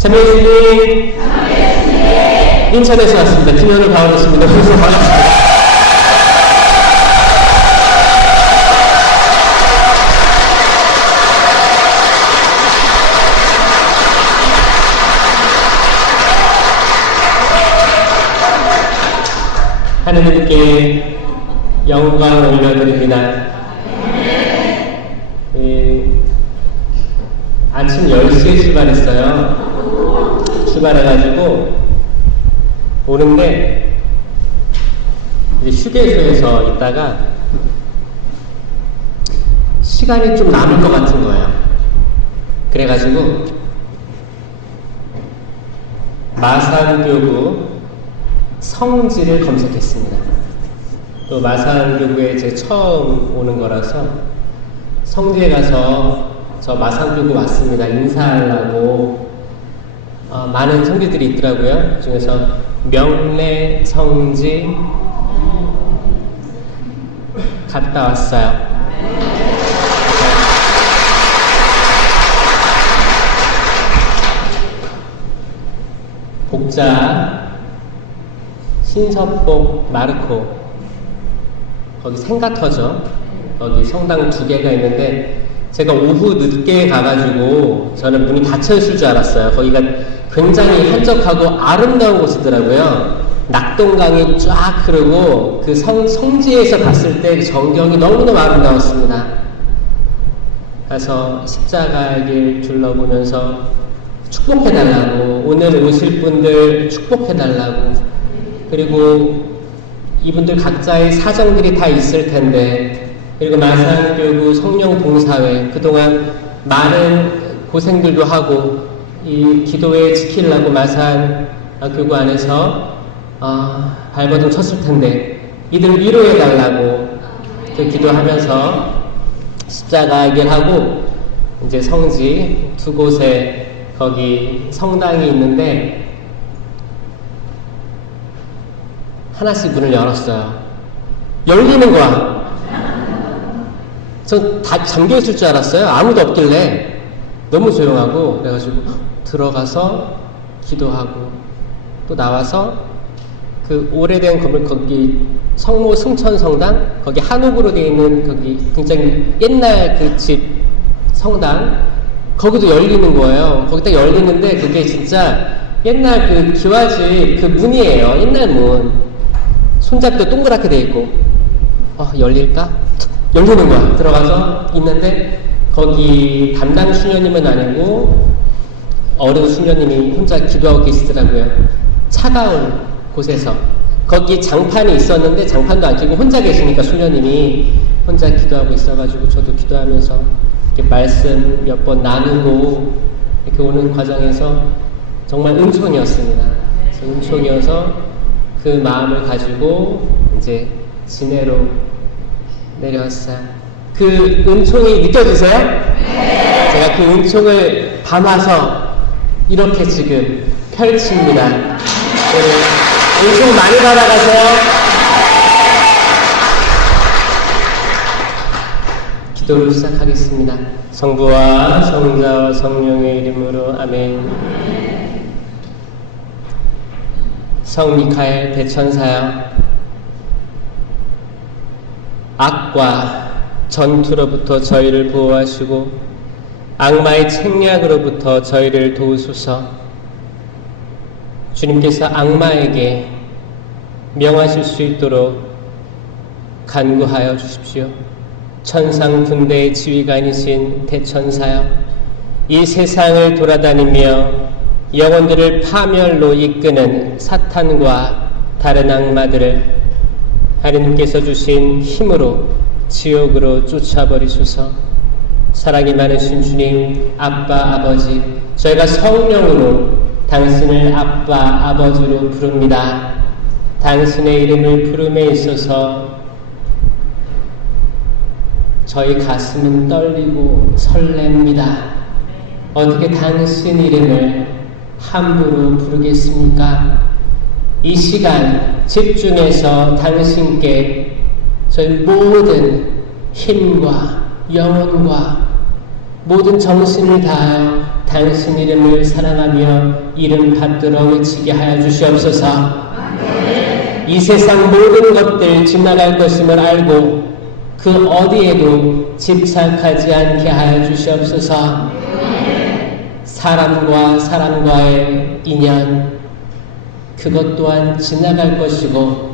참여해주님 인천에서 왔습니다. 김현우 바울이었습니다. 그래서 반갑습니다. 하느님께 영광 올려드립니다. 아침 10시에 출발했어요. 출발해가지고 오는데 이제 휴게소에서 있다가 시간이 좀 남을 것 같은 거예요. 그래가지고 마산교구 성지를 검색했습니다. 또 마산교구에 제 처음 오는 거라서 성지에 가서 저 마산교구 왔습니다. 인사하려고 많은 성지들이 있더라고요. 그 중에서 명례 성지 갔다 왔어요. 복자 신서복 마르코 거기 생가터죠. 거기 성당 2개가 있는데 제가 오후 늦게 가가지고 저는 문이 닫혀있을 줄 알았어요. 거기가 굉장히 한적하고 아름다운 곳이더라고요. 낙동강이 쫙 흐르고 그 성지에서 봤을 때 전경이 너무너무 아름다웠습니다. 가서 십자가의 길 둘러보면서 축복해달라고, 오늘 오실 분들 축복해달라고, 그리고 이분들 각자의 사정들이 다 있을 텐데, 그리고 마산교구 성령봉사회 그동안 많은 고생들도 하고 이 기도회 지키려고 마산교구 안에서 발버둥 쳤을 텐데 이들 위로해달라고 그 기도하면서 십자가 얘기하고 이제 성지 2곳에 거기 성당이 있는데 하나씩 문을 열었어요. 열리는 거야. 전 다 잠겨있을 줄 알았어요. 아무도 없길래 너무 조용하고 그래가지고 들어가서 기도하고 또 나와서 그 오래된 건물 거기 성모 승천성당 거기 한옥으로 되어 있는 거기 굉장히 옛날 그 집 성당 거기도 열리는 거예요. 거기 딱 열리는데 그게 진짜 옛날 그 기와집 그 문이에요. 옛날 문 손잡이도 동그랗게 돼 있고 열릴까? 열리는 거야. 들어가서 있는데 거기 담당 수녀님은 아니고 어른 수녀님이 혼자 기도하고 계시더라고요. 차가운 곳에서 거기 장판이 있었는데 장판도 안 끼고 혼자 계시니까 수녀님이 혼자 기도하고 있어가지고 저도 기도하면서 이렇게 말씀 몇 번 나누고 이렇게 오는 과정에서 정말 은총이었습니다. 그래서 은총이어서 그 마음을 가지고 이제 진해로 내려왔어요. 그 은총이 느껴지세요? 네. 제가 그 은총을 담아서 이렇게 지금 펼칩니다. 은총 많이 받아가세요. 기도를 시작하겠습니다. 성부와 성자와 성령의 이름으로 아멘. 성 미카엘 대천사여, 악과 전투로부터 저희를 보호하시고 악마의 책략으로부터 저희를 도우소서. 주님께서 악마에게 명하실 수 있도록 간구하여 주십시오. 천상 군대의 지휘관이신 대천사여, 이 세상을 돌아다니며 영혼들을 파멸로 이끄는 사탄과 다른 악마들을 하느님께서 주신 힘으로 지옥으로 쫓아버리소서. 사랑이 많으신 주님, 아빠, 아버지, 저희가 성령으로 당신을 아빠, 아버지로 부릅니다. 당신의 이름을 부름에 있어서 저희 가슴은 떨리고 설렙니다. 어떻게 당신 이름을 함부로 부르겠습니까? 이 시간 집중해서 당신께 저희 모든 힘과 영혼과 모든 정신을 다하여 당신 이름을 사랑하며 이름 받들어 외치게 하여 주시옵소서. 이 세상 모든 것들 지나갈 것임을 알고 그 어디에도 집착하지 않게 하여 주시옵소서. 사람과 사람과의 인연, 그것 또한 지나갈 것이고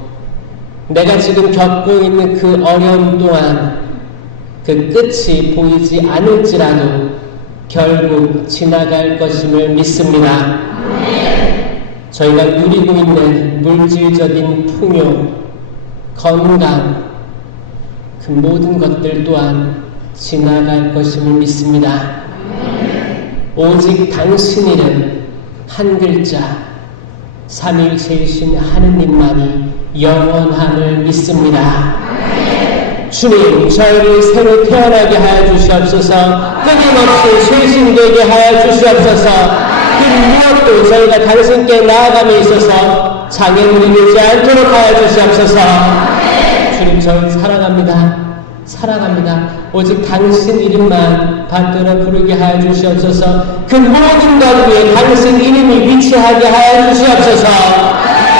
내가 지금 겪고 있는 그 어려움 또한 그 끝이 보이지 않을지라도 결국 지나갈 것임을 믿습니다. 저희가 누리고 있는 물질적인 풍요, 건강, 그 모든 것들 또한 지나갈 것임을 믿습니다. 오직 당신 이름 한 글자, 삼위일체이신 하느님만이 영원함을 믿습니다. 주님, 저희를 새로 태어나게 하여 주시옵소서. 끊임없이 쇄신되게 하여 주시옵소서. 그 무엇도 저희가 당신께 나아감에 있어서 장애물이 되지 않도록 하여 주시옵소서. 주님, 저희 사랑합니다. 사랑합니다. 오직 당신 이름만 받들어 부르게 하여 주시옵소서. 그 모든 것 위에 당신 이름이 위치하게 하여 주시옵소서.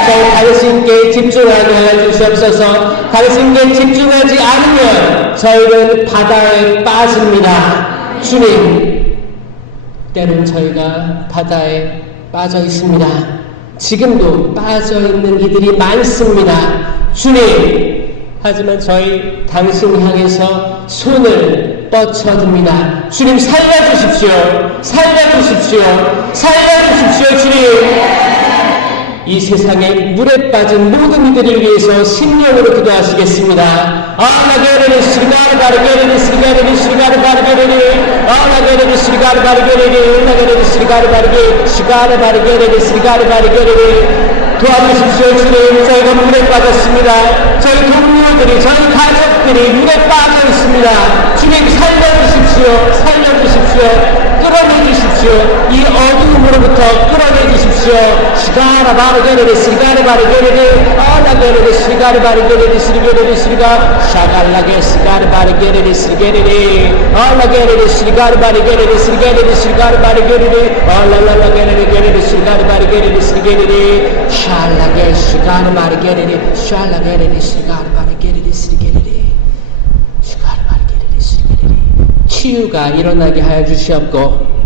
저희 당신께 집중하게 하여 주시옵소서. 당신께 집중하지 않으면 저희는 바다에 빠집니다. 주님, 때론 저희가 바다에 빠져 있습니다. 지금도 빠져 있는 이들이 많습니다. 주님, 하지만 저희 당신 향해서 손을 뻗쳐듭니다. 주님, 살려주십시오. 살려주십시오. 살려주십시오. 주님, 이 세상에 물에 빠진 모든 이들을 위해서 심령으로 기도하시겠습니다. 아나게레리 시리가르 바르게레리 시리가르리 시리가르 바르게레리 아나게레리 시리가르 바르게레리 나게레리 시리가르 바르게 시가르 바르게레리 시리가르 바르게레리 도와주십시오. 주님, 저희가 물에 빠졌습니다. 저희 동료들이, 저희 가족들이 물에 빠져 있습니다. 주님, 살려주십시오. 살려주십시오. 끌어내주십시오. 이 어두움으로부터 끌어내주십시오. 시가라 바르게레리 시가르 바르게레리 아나게레리 시가르 바르게레리 시리게레리 시리가 샤갈라게 시가르 바르게레리 시리게레리 아나게레리 시가르 바르게레리 시리게레리 시가르 바르게레리 아라라라게레리 게레리 시가르 바르게레리 시리게레리 샬라게 시가르 바르게레리 샬라게레리 시가르 바르게레리 시리게레리 시가르 바르게레리 시리게레리 치유가 일어나게 하여 주시옵고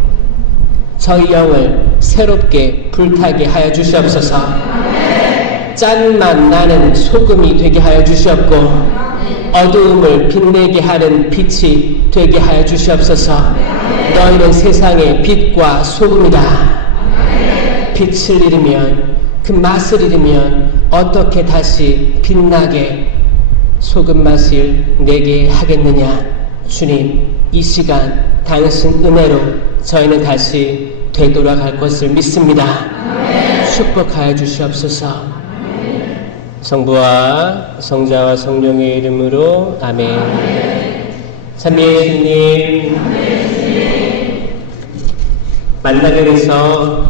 저희 영을 새롭게 불타게 하여 주시옵소서. 짠맛 나는 소금이 되게 하여 주시옵고 어두움을 빛내게 하는 빛이 되게 하여 주시옵소서. 너희는 세상의 빛과 소금이다. 빛을 잃으면, 그 맛을 잃으면 어떻게 다시 빛나게 소금 맛을 내게 하겠느냐. 주님, 이 시간 당신 은혜로 저희는 다시 되돌아갈 것을 믿습니다. 축복하여 주시옵소서. 성부와 성자와 성령의 이름으로 아멘. 참미의 주님, 만나게 돼서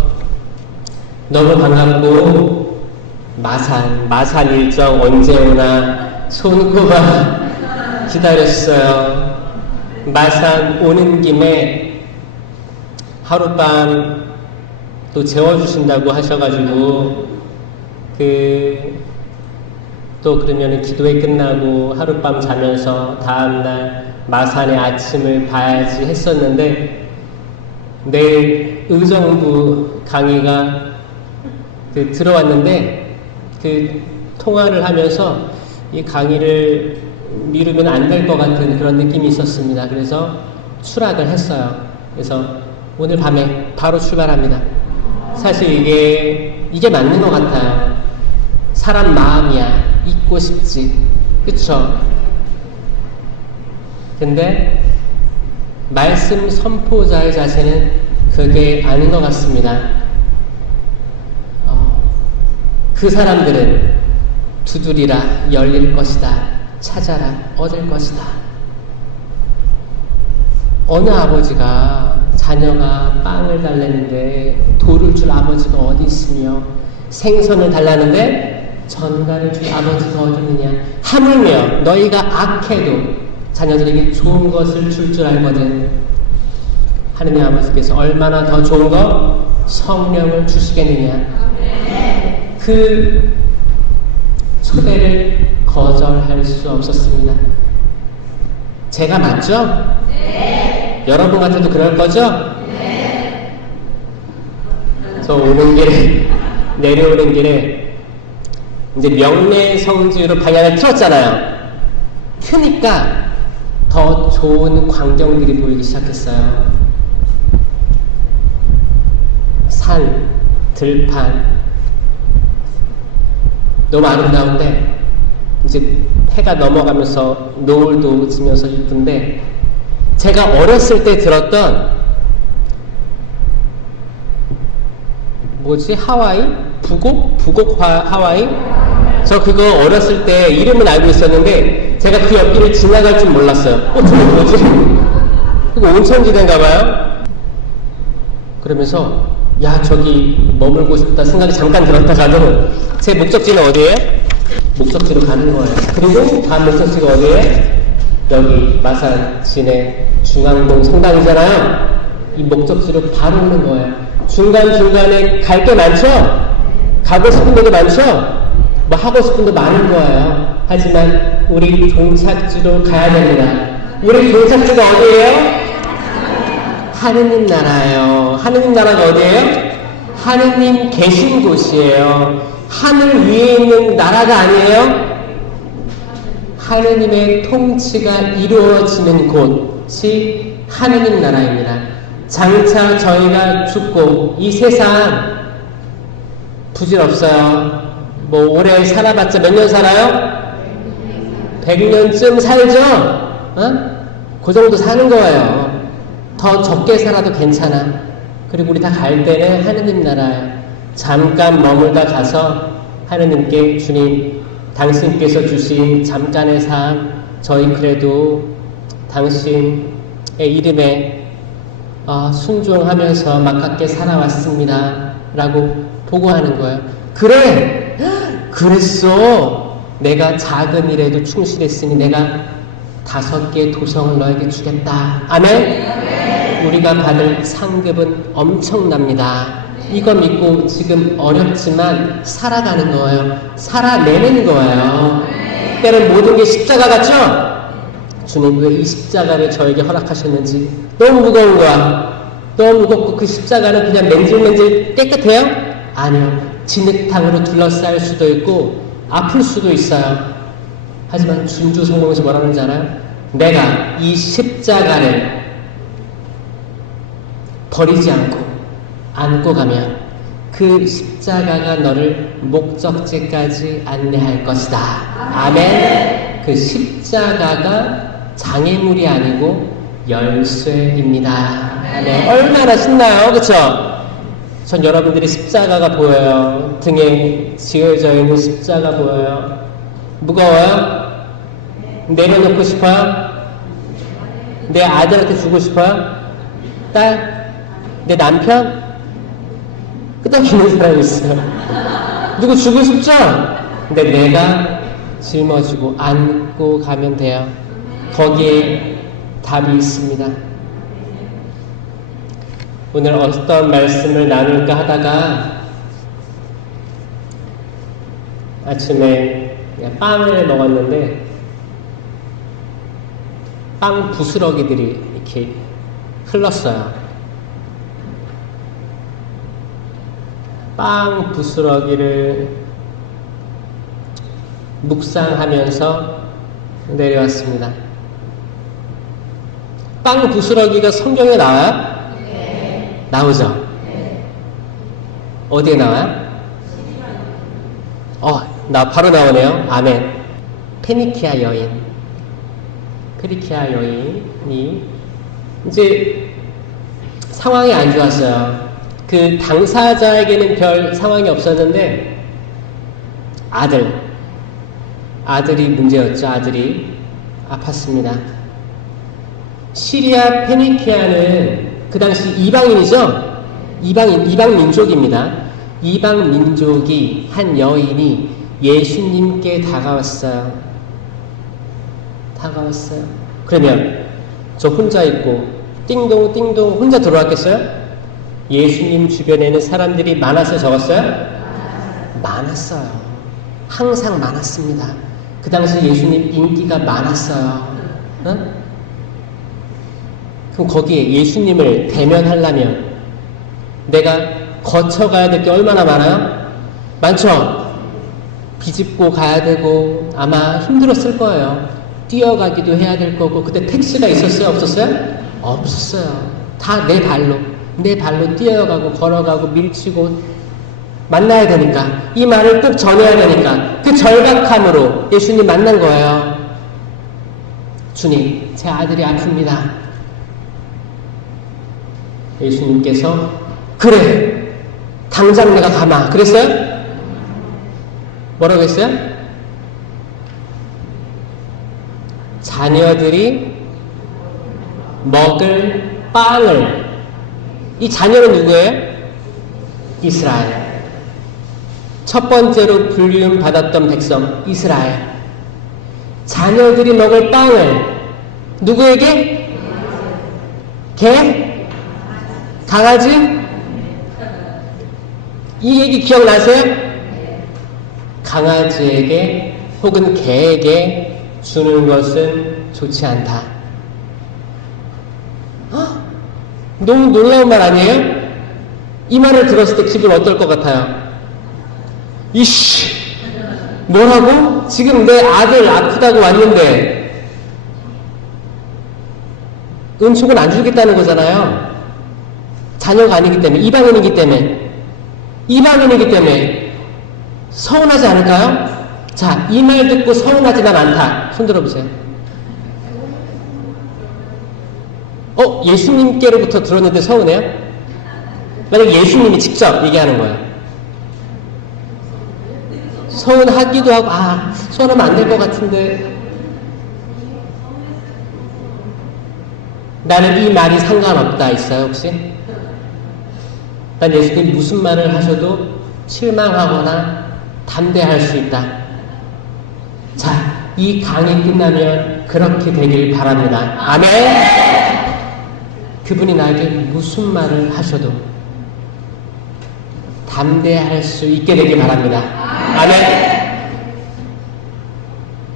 너무 반갑고 마산 일정 언제 오나 손꼽아 기다렸어요. 마산 오는 김에 하룻밤 또 재워주신다고 하셔가지고 또 그러면 기도회 끝나고 하룻밤 자면서 다음날 마산의 아침을 봐야지 했었는데 내일 의정부 강의가 들어왔는데 통화를 하면서 이 강의를 미루면 안 될 것 같은 그런 느낌이 있었습니다. 그래서 추락을 했어요. 그래서 오늘 밤에 바로 출발합니다. 사실 이게 맞는 것 같아요. 사람 마음이야. 잊고 싶지. 그쵸? 근데 말씀 선포자의 자세는 그게 아닌 것 같습니다. 그 사람들은 두드리라 열릴 것이다. 찾아라 얻을 것이다. 어느 아버지가 자녀가 빵을 달라는데 돌을 줄 아버지가 어디 있으며 생선을 달라는데 전갈을 줄 아버지가 어디 있느냐. 하물며 너희가 악해도 자녀들에게 좋은 것을 줄 알거든. 하느님 아버지께서 얼마나 더 좋은 거 성령을 주시겠느냐. 그 초대를 거절할 수 없었습니다. 제가 맞죠? 네. 여러분 같아도 그럴 거죠? 네. 저 오는 길에 내려오는 길에 이제 명례성지로 방향을 틀었잖아요. 트니까 더 좋은 광경들이 보이기 시작했어요. 산, 들판 너무 아름다운데 이제 해가 넘어가면서 노을도 지면서 이쁜데 제가 어렸을 때 들었던 뭐지? 하와이? 부곡 하와이? 저 그거 어렸을 때 이름은 알고 있었는데 제가 그 옆길을 지나갈 줄 몰랐어요. 저거 뭐지? 그거 온천지대인가 봐요. 그러면서 야 저기 머물고 싶다 생각이 잠깐 들었다가도 제 목적지는 어디예요? 목적지로 가는 거예요. 그리고 다음 목적지가 어디예요? 여기 마산 진해 중앙동 성당이잖아요. 이 목적지로 바로 오는 거예요. 중간중간에 갈 게 많죠? 가고 싶은 데도 많죠? 뭐 하고 싶은 데 많은 거예요. 하지만 우리 종착지로 가야 됩니다. 우리 종착지가 어디예요? 하느님 나라예요. 하느님 나라가 어디예요? 하느님 계신 곳이에요. 하늘 위에 있는 나라가 아니에요? 하느님의 통치가 이루어지는 곳이 하느님 나라입니다. 장차 저희가 죽고 이 세상 부질없어요. 뭐 오래 살아봤자 몇 년 살아요? 100년쯤 살죠? 그 정도 사는 거예요. 더 적게 살아도 괜찮아. 그리고 우리 다 갈 때는 하느님 나라예요. 잠깐 머물다 가서 하느님께 주님 당신께서 주신 잠깐의 삶 저희 그래도 당신의 이름에 순종하면서 막깝게 살아왔습니다 라고 보고하는 거예요. 그래! 그랬어! 내가 작은 일에도 충실했으니 내가 5개의 도성을 너에게 주겠다. 아멘? 우리가 받을 상급은 엄청납니다. 이거 믿고 지금 어렵지만 살아가는 거예요. 살아내는 거예요. 때는 모든 게 십자가 같죠? 주님 왜 이 십자가를 저에게 허락하셨는지 너무 무거운 거야. 너무 무겁고 그 십자가는 그냥 맨질맨질 깨끗해요? 아니요. 진흙탕으로 둘러싸일 수도 있고 아플 수도 있어요. 하지만 준주 성경에서 뭐라는지 알아요? 내가 이 십자가를 버리지 않고 안고 가면 그 십자가가 너를 목적지까지 안내할 것이다. 아멘. 그 십자가가 장애물이 아니고 열쇠입니다. 아멘. 얼마나 신나요, 그쵸? 전 여러분들이 십자가가 보여요. 등에 지어져 있는 십자가 보여요. 무거워요? 내려놓고 싶어요? 내 아들한테 주고 싶어요? 딸? 내 남편? 끄덕이는 사람이 있어요. 누구 주고 싶죠? 근데 내가 짊어지고 안고 가면 돼요. 거기에 답이 있습니다. 오늘 어떤 말씀을 나눌까 하다가 아침에 빵을 먹었는데 빵 부스러기들이 이렇게 흘렀어요. 빵 부스러기를 묵상하면서 내려왔습니다. 빵 부스러기가 성경에 나와요? 네. 나오죠? 네. 어디에 나와요? 바로 나오네요. 아멘. 페니키아 여인이 이제 상황이 안 좋았어요. 그 당사자에게는 별 상황이 없었는데 아들이 문제였죠. 아들이 아팠습니다. 시리아 페니키아는 그 당시 이방인이죠. 이방 민족입니다. 이방 민족이 한 여인이 예수님께 다가왔어요. 그러면 저 혼자 있고 띵동 띵동 혼자 들어왔겠어요? 예수님 주변에는 사람들이 많았어요? 적었어요? 많았어요. 항상 많았습니다. 그 당시 예수님 인기가 많았어요. 어? 그럼 거기에 예수님을 대면하려면 내가 거쳐가야 될 게 얼마나 많아요? 많죠? 비집고 가야 되고 아마 힘들었을 거예요. 뛰어가기도 해야 될 거고. 그때 택시가 있었어요? 없었어요? 없었어요. 다 내 발로 뛰어가고 걸어가고 밀치고 만나야 되니까, 이 말을 꼭 전해야 되니까 그 절박함으로 예수님 만난 거예요. 주님, 제 아들이 아픕니다. 예수님께서 그래, 당장 내가 가마. 그랬어요? 뭐라고 했어요? 자녀들이 먹을 빵을, 이 자녀는 누구예요? 이스라엘. 첫 번째로 불리움 받았던 백성 이스라엘. 자녀들이 먹을 빵을 누구에게? 개? 강아지? 이 얘기 기억나세요? 강아지에게 혹은 개에게 주는 것은 좋지 않다. 너무 놀라운 말 아니에요? 이 말을 들었을 때 기분 어떨 것 같아요? 이씨, 뭐라고? 지금 내 아들 아프다고 왔는데 은총은 안 주겠다는 거잖아요. 자녀가 아니기 때문에, 이방인이기 때문에 서운하지 않을까요? 자, 이 말 듣고 서운하지는 않다. 손 들어보세요. 예수님께로부터 들었는데 서운해요? 만약 예수님이 직접 얘기하는 거예요. 서운하기도 하고, 서운하면 안 될 것 같은데. 나는 이 말이 상관없다 있어요, 혹시? 난 예수님 무슨 말을 하셔도 실망하거나 담대할 수 있다. 자, 이 강의 끝나면 그렇게 되길 바랍니다. 아멘! 그분이 나에게 무슨 말을 하셔도 담대할 수 있게 되길 바랍니다. 아멘!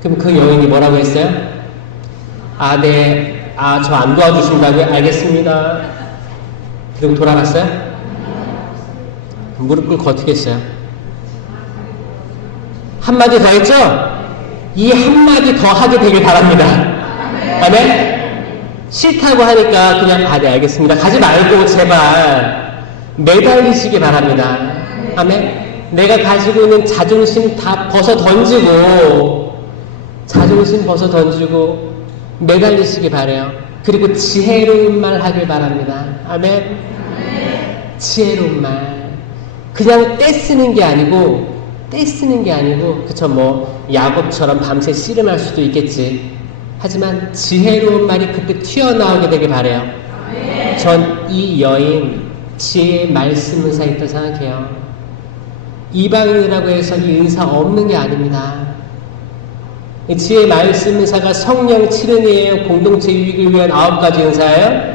그럼 그 여인이 뭐라고 했어요? 네, 저 안 도와주신다고요? 알겠습니다. 그리고 돌아갔어요? 무릎 꿇고 어떻게 했어요? 한마디 더 했죠? 이 한마디 더 하게 되길 바랍니다. 아멘? 싫다고 하니까 그냥 네 알겠습니다. 가지 말고 제발 매달리시기 바랍니다. 아멘? 내가 가지고 있는 자존심 다 벗어 던지고 매달리시기 바래요. 그리고 지혜로운 말 하길 바랍니다. 아멘? 지혜로운 말. 그냥 떼쓰는 게 아니고 그쵸, 야곱처럼 밤새 씨름할 수도 있겠지. 하지만 지혜로운 말이 그때 튀어나오게 되길 바래요. 전 이 여인 지혜의 말씀 은사 있다고 생각해요. 이방인이라고 해서 이 은사 없는 게 아닙니다. 지혜의 말씀 은사가 성령 7은이에요? 공동체 유익을 위한 9가지 은사예요?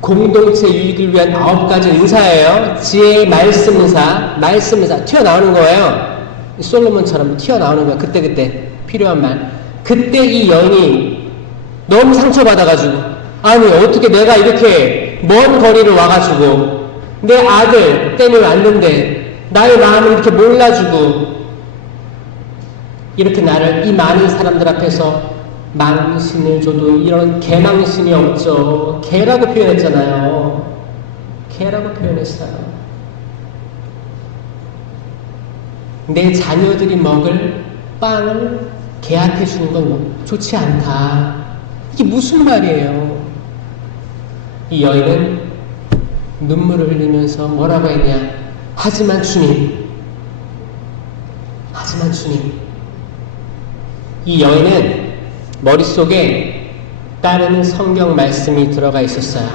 공동체 유익을 위한 9가지 은사예요. 지혜의 말씀 은사 튀어나오는 거예요. 솔로몬처럼 튀어나오는 거예요. 그때 필요한 말. 그때 이 여인이 너무 상처받아가지고, 어떻게 내가 이렇게 먼 거리를 와가지고 내 아들 때문에 왔는데 나의 마음을 이렇게 몰라주고 이렇게 나를 이 많은 사람들 앞에서 망신을 줘도 이런 개망신이 없죠. 개라고 표현했잖아요. 개라고 표현했어요. 내 자녀들이 먹을 빵을 개한테 주는 건 좋지 않다. 이게 무슨 말이에요? 이 여인은 눈물을 흘리면서 뭐라고 했냐? 하지만 주님. 이 여인은 머릿속에 따르는 성경 말씀이 들어가 있었어요.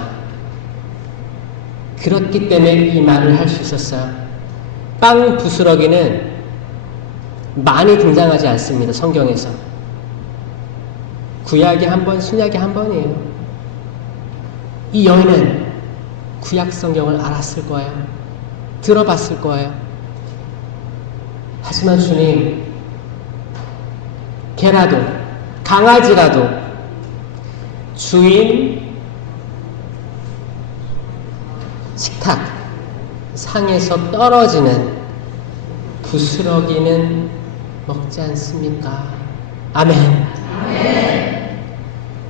그렇기 때문에 이 말을 할 수 있었어요. 빵 부스러기는 많이 등장하지 않습니다. 성경에서. 구약이 한 번, 신약이 한 번이에요. 이 여인은 구약 성경을 알았을 거예요. 들어봤을 거예요. 하지만 주님, 개라도, 강아지라도 주인 식탁 상에서 떨어지는 부스러기는 먹지 않습니까? 아멘. 아멘.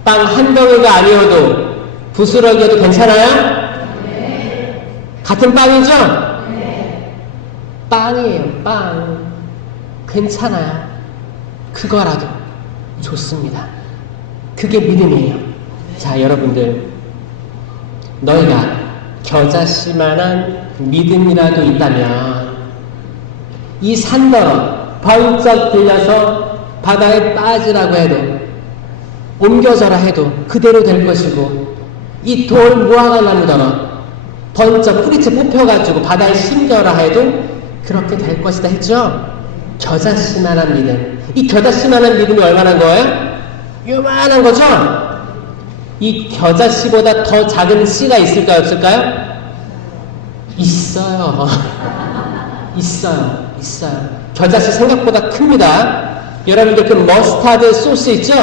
빵 한 덩이가 아니어도 부스러기여도 괜찮아요? 네. 같은 빵이죠? 네. 빵이에요. 빵. 괜찮아요. 그거라도 좋습니다. 그게 믿음이에요. 자, 여러분들, 너희가 겨자씨만한 믿음이라도 있다면 이 산더러 번쩍 들려서 바다에 빠지라고 해도, 옮겨져라 해도 그대로 될 것이고, 이 돌 무화과나무더러 번쩍 뿌리채 뽑혀가지고 바다에 심겨라 해도 그렇게 될 것이다 했죠? 겨자씨만한 믿음. 이 겨자씨만한 믿음이 얼마나 거예요? 요만한 거죠? 이 겨자씨보다 더 작은 씨가 있을까요? 없을까요? 있어요. 있어요. 겨자씨 생각보다 큽니다. 여러분들 그 머스타드 소스 있죠?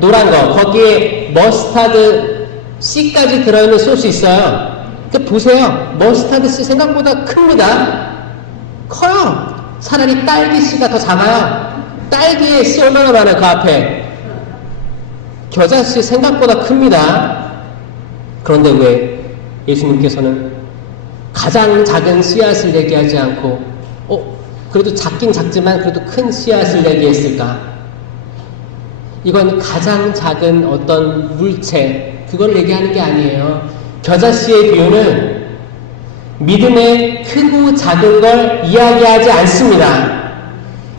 노란 거. 거기에 머스타드 씨까지 들어있는 소스 있어요. 그 보세요. 머스타드 씨 생각보다 큽니다. 커요. 차라리 딸기 씨가 더 작아요. 딸기에 씨 얼마나 많아요, 그 앞에. 겨자씨 생각보다 큽니다. 그런데 왜 예수님께서는 가장 작은 씨앗을 얘기하지 않고, 그래도 작긴 작지만 그래도 큰 씨앗을 얘기했을까? 이건 가장 작은 어떤 물체, 그걸 얘기하는 게 아니에요. 겨자씨의 비유는 믿음의 크고 작은 걸 이야기하지 않습니다.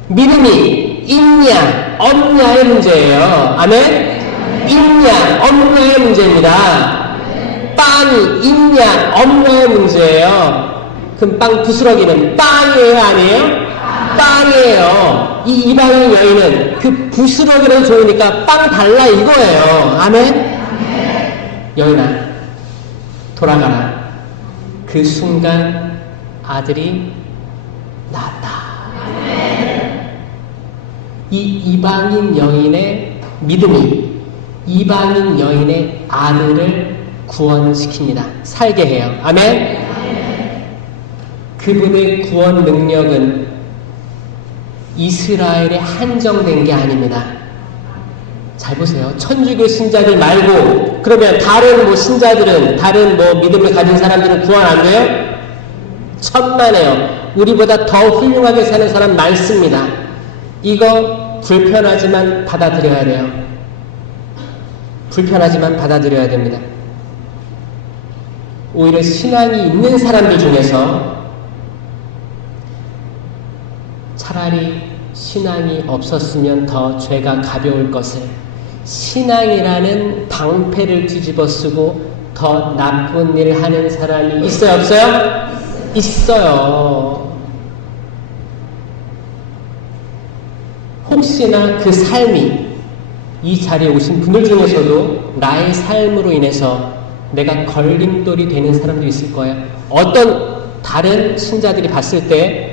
믿음이 있냐, 없냐의 문제예요. 아멘? 있냐, 없냐의 문제입니다. 빵이 있냐, 없냐의 문제예요. 그럼 빵 부스러기는 빵이에요, 아니에요? 빵이에요. 이 이방인 여인은 그 부스러기라도 좋으니까 빵 달라 이거예요. 아멘? 여인아, 돌아가라. 그 순간 아들이 낳았다. 이 이방인 여인의 믿음이 이방인 여인의 아들을 구원시킵니다. 살게 해요. 아멘? 그분의 구원 능력은 이스라엘에 한정된 게 아닙니다. 잘 보세요. 천주교 신자들 말고 그러면 다른 신자들은, 다른 믿음을 가진 사람들은 구원 안 돼요? 천만에요. 우리보다 더 훌륭하게 사는 사람 많습니다. 이거 불편하지만 받아들여야 돼요. 불편하지만 받아들여야 됩니다. 오히려 신앙이 있는 사람들 중에서 차라리 신앙이 없었으면 더 죄가 가벼울 것을 신앙이라는 방패를 뒤집어 쓰고 더 나쁜 일을 하는 사람이 있어요? 없어요? 있어요. 혹시나 그 삶이 이 자리에 오신 분들 중에서도 나의 삶으로 인해서 내가 걸림돌이 되는 사람도 있을 거예요. 어떤 다른 신자들이 봤을 때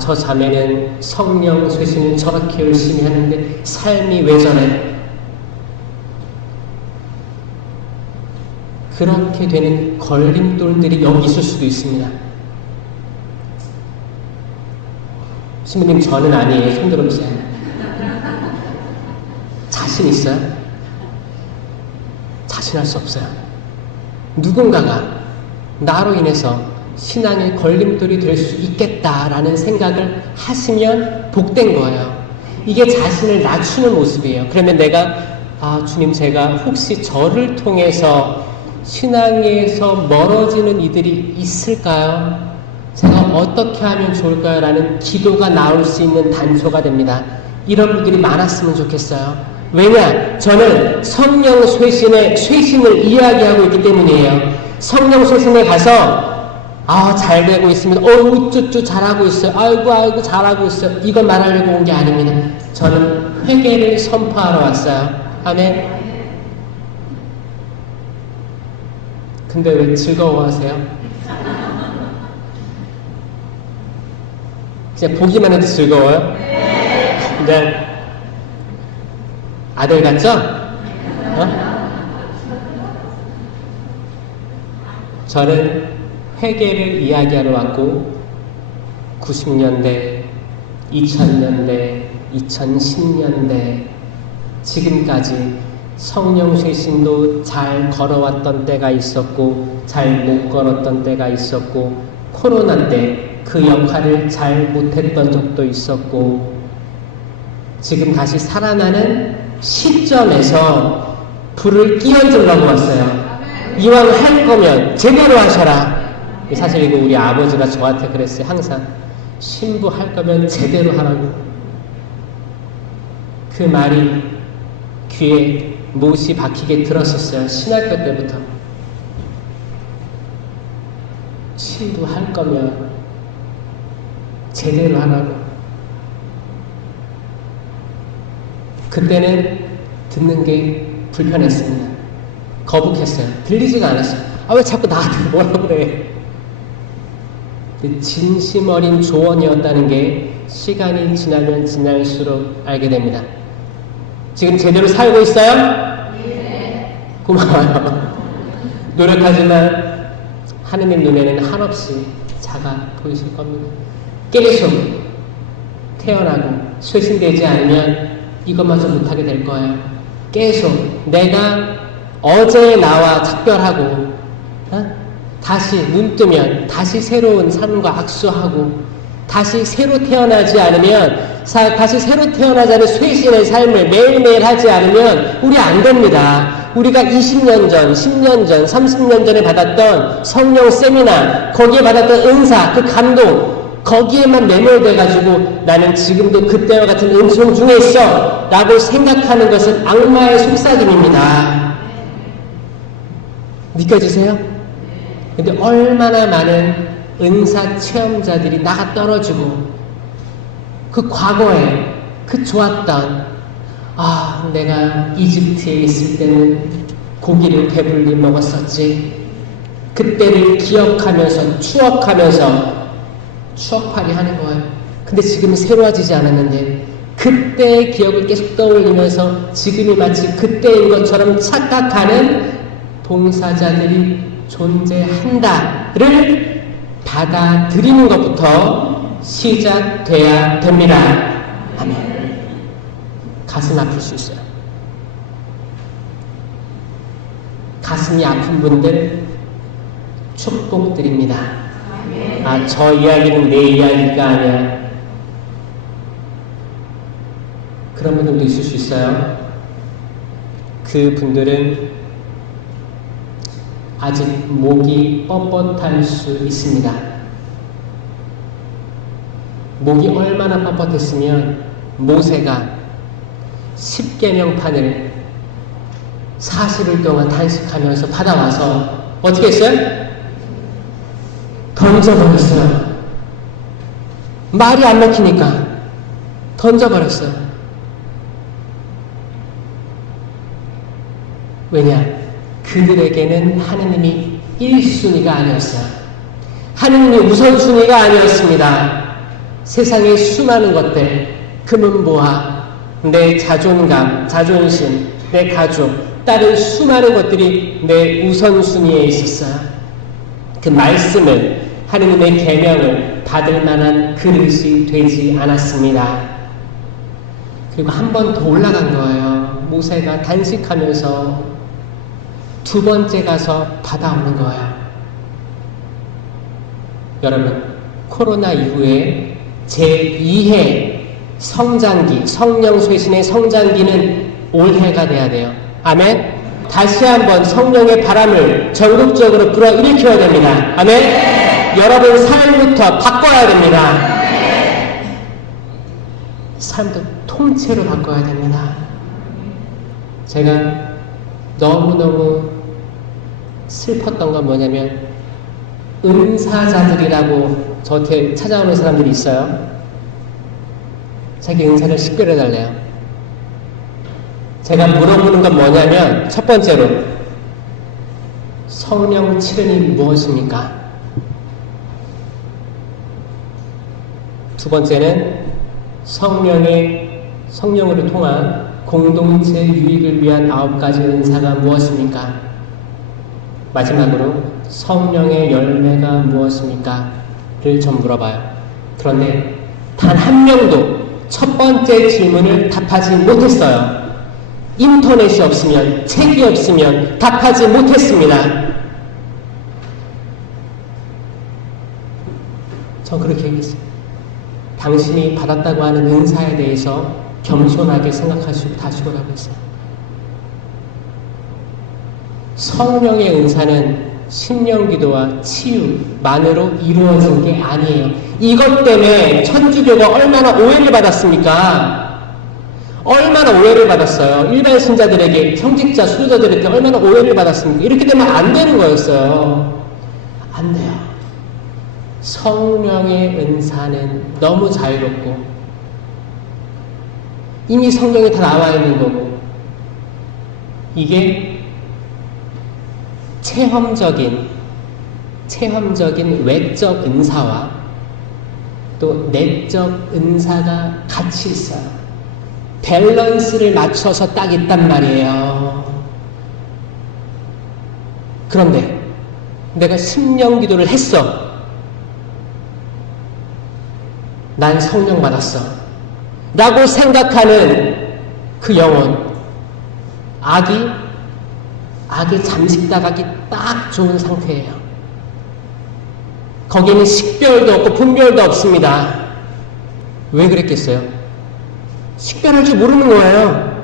저 자매는 성령 쇄신은 저렇게 열심히 하는데 삶이 왜 저래? 그렇게 되는 걸림돌들이 여기 있을 수도 있습니다. 신부님, 저는 아니에요. 손 들어보세요. 자신 있어요? 자신할 수 없어요. 누군가가 나로 인해서 신앙의 걸림돌이 될 수 있겠다라는 생각을 하시면 복된 거예요. 이게 자신을 낮추는 모습이에요. 그러면 내가 주님, 제가 혹시 저를 통해서 신앙에서 멀어지는 이들이 있을까요? 제가 어떻게 하면 좋을까요? 라는 기도가 나올 수 있는 단초가 됩니다. 이런 분들이 많았으면 좋겠어요. 왜냐? 저는 성령 쇄신을 이야기하고 있기 때문이에요. 성령 쇄신에 가서 잘 되고 있습니다. 우쭈쭈 잘하고 있어요. 아이고 잘하고 있어요. 이걸 말하려고 온 게 아닙니다. 저는 회개를 선포하러 왔어요. 아멘. 근데 왜 즐거워하세요? 그냥 보기만 해도 즐거워요? 네. 아들 같죠? 저는 회개를 이야기하러 왔고 90년대, 2000년대, 2010년대 지금까지 성령 쇄신도 잘 걸어왔던 때가 있었고 잘 못 걸었던 때가 있었고 코로나 때 그 역할을 잘 못했던 적도 있었고 지금 다시 살아나는 시점에서 불을 끼얹으려고 왔어요. 이왕 할 거면 제대로 하셔라. 사실 이거 우리 아버지가 저한테 그랬어요. 항상 신부 할 거면 제대로 하라고. 그 말이 귀에 못이 박히게 들었었어요. 신학교 때부터. 신부 할 거면 제대로 하라고. 그때는 듣는 게 불편했습니다. 거북했어요. 들리지가 않았어요. 왜 자꾸 나한테 뭐라 그래. 진심 어린 조언이었다는 게 시간이 지나면 지날수록 알게 됩니다. 지금 제대로 살고 있어요? 네. 고마워요. 노력하지만 하느님 눈에는 한없이 작아 보이실 겁니다. 계속 태어나고 쇄신되지 않으면 이것마저 못하게 될 거예요. 계속 내가 어제의 나와 작별하고 다시 눈 뜨면 다시 새로운 삶과 악수하고 다시 새로 태어나지 않으면 다시 새로 태어나지 않은 쇄신의 삶을 매일매일 하지 않으면 우리 안 됩니다. 우리가 20년 전, 10년 전, 30년 전에 받았던 성령 세미나 거기에 받았던 은사, 그 감동 거기에만 매몰돼가지고 나는 지금도 그때와 같은 은총 중에 있어 라고 생각하는 것은 악마의 속삭임입니다. 믿겨지세요? 근데 얼마나 많은 은사 체험자들이 나가 떨어지고 그 과거에 그 좋았던 내가 이집트에 있을 때는 고기를 배불리 먹었었지. 그때를 기억하면서 추억하면서 추억팔이 하는 거예요. 근데 지금은 새로워지지 않았는데 그때의 기억을 계속 떠올리면서 지금이 마치 그때인 것처럼 착각하는 봉사자들이 존재한다를 받아들이는 것부터 시작돼야 됩니다. 아멘. 가슴 아플 수 있어요. 가슴이 아픈 분들 축복드립니다. 저 이야기는 내 이야기가 아니야. 그런 분들도 있을 수 있어요. 그 분들은 아직 목이 뻣뻣할 수 있습니다. 목이 얼마나 뻣뻣했으면 모세가 10계명판을 40일 동안 단식하면서 받아와서 어떻게 했어요? 던져버렸어요. 말이 안 먹히니까 던져버렸어요. 왜냐? 그들에게는 하느님이 1순위가 아니었어요. 하느님이 우선순위가 아니었습니다. 세상의 수많은 것들, 금은보화, 내 자존감, 자존심, 내 가족, 다른 수많은 것들이 내 우선순위에 있었어요. 그 말씀을, 하느님의 계명을 받을 만한 그릇이 되지 않았습니다. 그리고 한 번 더 올라간 거예요. 모세가 단식하면서 두 번째 가서 받아오는 거예요. 여러분, 코로나 이후에 제2회 성장기, 성령 쇄신의 성장기는 올해가 돼야 돼요. 아멘? 다시 한번 성령의 바람을 전국적으로 불어일으켜야 됩니다. 아멘? 여러분 삶부터 바꿔야 됩니다. 삶도 통째로 바꿔야 됩니다. 제가 너무너무 슬펐던 건 뭐냐면 은사자들이라고 저한테 찾아오는 사람들이 있어요. 자기 은사를 식별해달래요. 제가 물어보는 건 뭐냐면, 첫 번째로, 성령 칠은이 무엇입니까? 두 번째는, 성령으로 통한 공동체 유익을 위한 9가지 은사가 무엇입니까? 마지막으로, 성령의 열매가 무엇입니까? 를 좀 물어봐요. 그런데 단 한 명도 첫 번째 질문을 답하지 못했어요. 인터넷이 없으면, 책이 없으면 답하지 못했습니다. 전 그렇게 얘기했어요. 당신이 받았다고 하는 은사에 대해서 겸손하게 생각하시고 다시고라고 했어요. 성령의 은사는 심령기도와 치유만으로 이루어진 게 아니에요. 이것 때문에 천주교가 얼마나 오해를 받았습니까? 얼마나 오해를 받았어요. 일반 신자들에게, 형직자, 수도자들에게 얼마나 오해를 받았습니까? 이렇게 되면 안 되는 거였어요. 안 돼요. 성령의 은사는 너무 자유롭고 이미 성경에 다 나와 있는 거고, 이게 체험적인 외적 은사와 또 내적 은사가 같이 있어요. 밸런스를 맞춰서 딱 있단 말이에요. 그런데 내가 심령 기도를 했어. 난 성령 받았어. 라고 생각하는 그 영혼, 악이 잠식당하기 딱 좋은 상태예요. 거기는 식별도 없고 분별도 없습니다. 왜 그랬겠어요? 식별할 줄 모르는 거예요.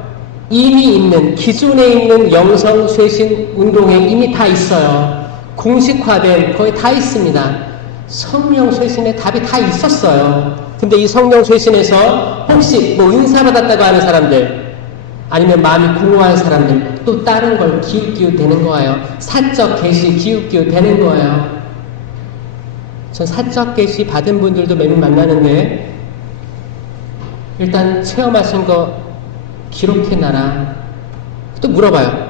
이미 있는, 기존에 있는 영성 쇄신 운동에 이미 다 있어요. 공식화된 거의 다 있습니다. 성령 쇄신에 답이 다 있었어요. 근데 이 성령 쇄신에서 혹시 은사 받았다고 하는 사람들, 아니면 마음이 공허한 사람들, 또 다른 걸 기웃기웃대는 거예요. 사적 계시 기웃기웃대는 거예요. 전 사적 계시 받은 분들도 매번 만나는데, 일단 체험하신 거 기록해놔라. 또 물어봐요.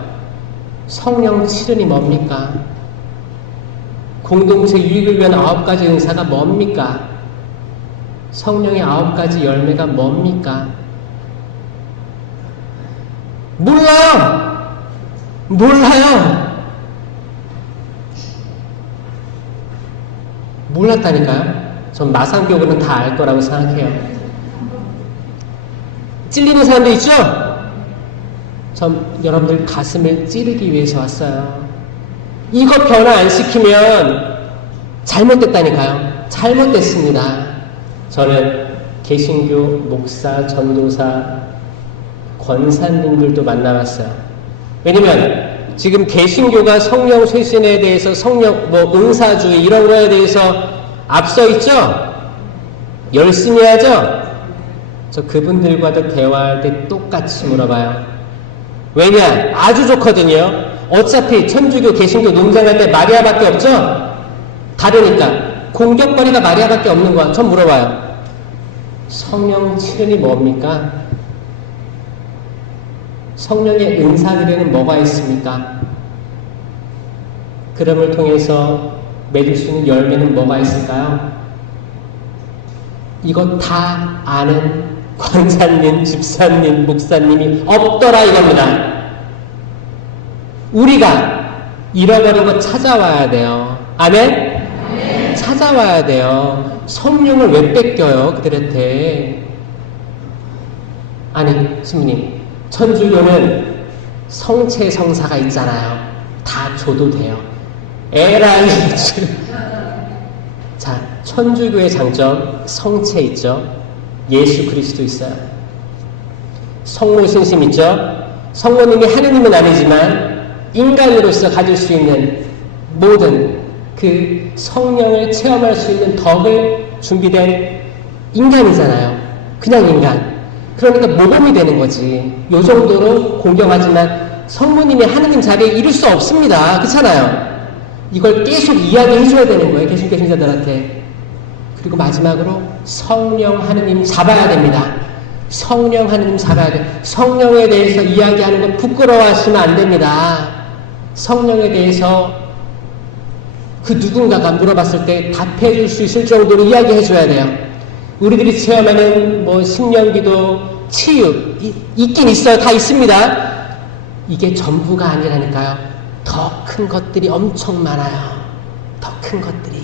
성령 칠은이 뭡니까? 공동체 유익을 위한 9가지 은사가 뭡니까? 성령의 9가지 열매가 뭡니까? 몰라요! 몰랐다니까요? 전 마상교구는 다 알 거라고 생각해요. 찔리는 사람도 있죠? 전 여러분들 가슴을 찌르기 위해서 왔어요. 이거 변화 안 시키면 잘못됐다니까요. 잘못됐습니다. 저는 개신교, 목사, 전도사, 권사님들도 만나봤어요. 왜냐면 지금 개신교가 성령 쇄신에 대해서 은사주의 이런 거에 대해서 앞서 있죠? 열심히 하죠? 저 그분들과도 대화할 때 똑같이 물어봐요. 왜냐? 아주 좋거든요. 어차피 천주교, 개신교 논쟁할 때 마리아밖에 없죠? 다르니까. 공격거리가 마리아밖에 없는 거야. 전 물어봐요. 성령 칠은이 뭡니까? 성령의 은사들에는 뭐가 있습니까? 그럼을 통해서 맺을 수 있는 열매는 뭐가 있을까요? 이거 다 아는 권사님, 집사님, 목사님이 없더라 이겁니다. 우리가 잃어버린 거 찾아와야 돼요. 아멘? 찾아와야 돼요. 성령을 왜 뺏겨요, 그들한테? 아니, 스님님, 천주교는 성체성사가 있잖아요. 다 줘도 돼요. 에라이. 자, 천주교의 장점, 성체 있죠? 예수 그리스도 있어요. 성모 신심 있죠? 성모님이 하느님은 아니지만 인간으로서 가질 수 있는 모든 그 성령을 체험할 수 있는 덕을 준비된 인간이잖아요. 그냥 인간. 그러니까 모범이 되는 거지. 요 정도로 공경하지만 성모님이 하느님 자리에 이룰 수 없습니다. 그렇잖아요. 이걸 계속 이야기해 줘야 되는 거예요. 개신교 신자들한테. 그리고 마지막으로 성령 하느님 잡아야 됩니다. 성령 하느님 잡아야 돼. 성령에 대해서 이야기하는 거 부끄러워하시면 안 됩니다. 성령에 대해서 그 누군가가 물어봤을 때 답해 줄 수 있을 정도로 이야기해 줘야 돼요. 우리들이 체험하는 뭐 신령기도, 치유 있긴 있어요. 다 있습니다. 이게 전부가 아니라니까요. 더 큰 것들이 엄청 많아요. 더 큰 것들이.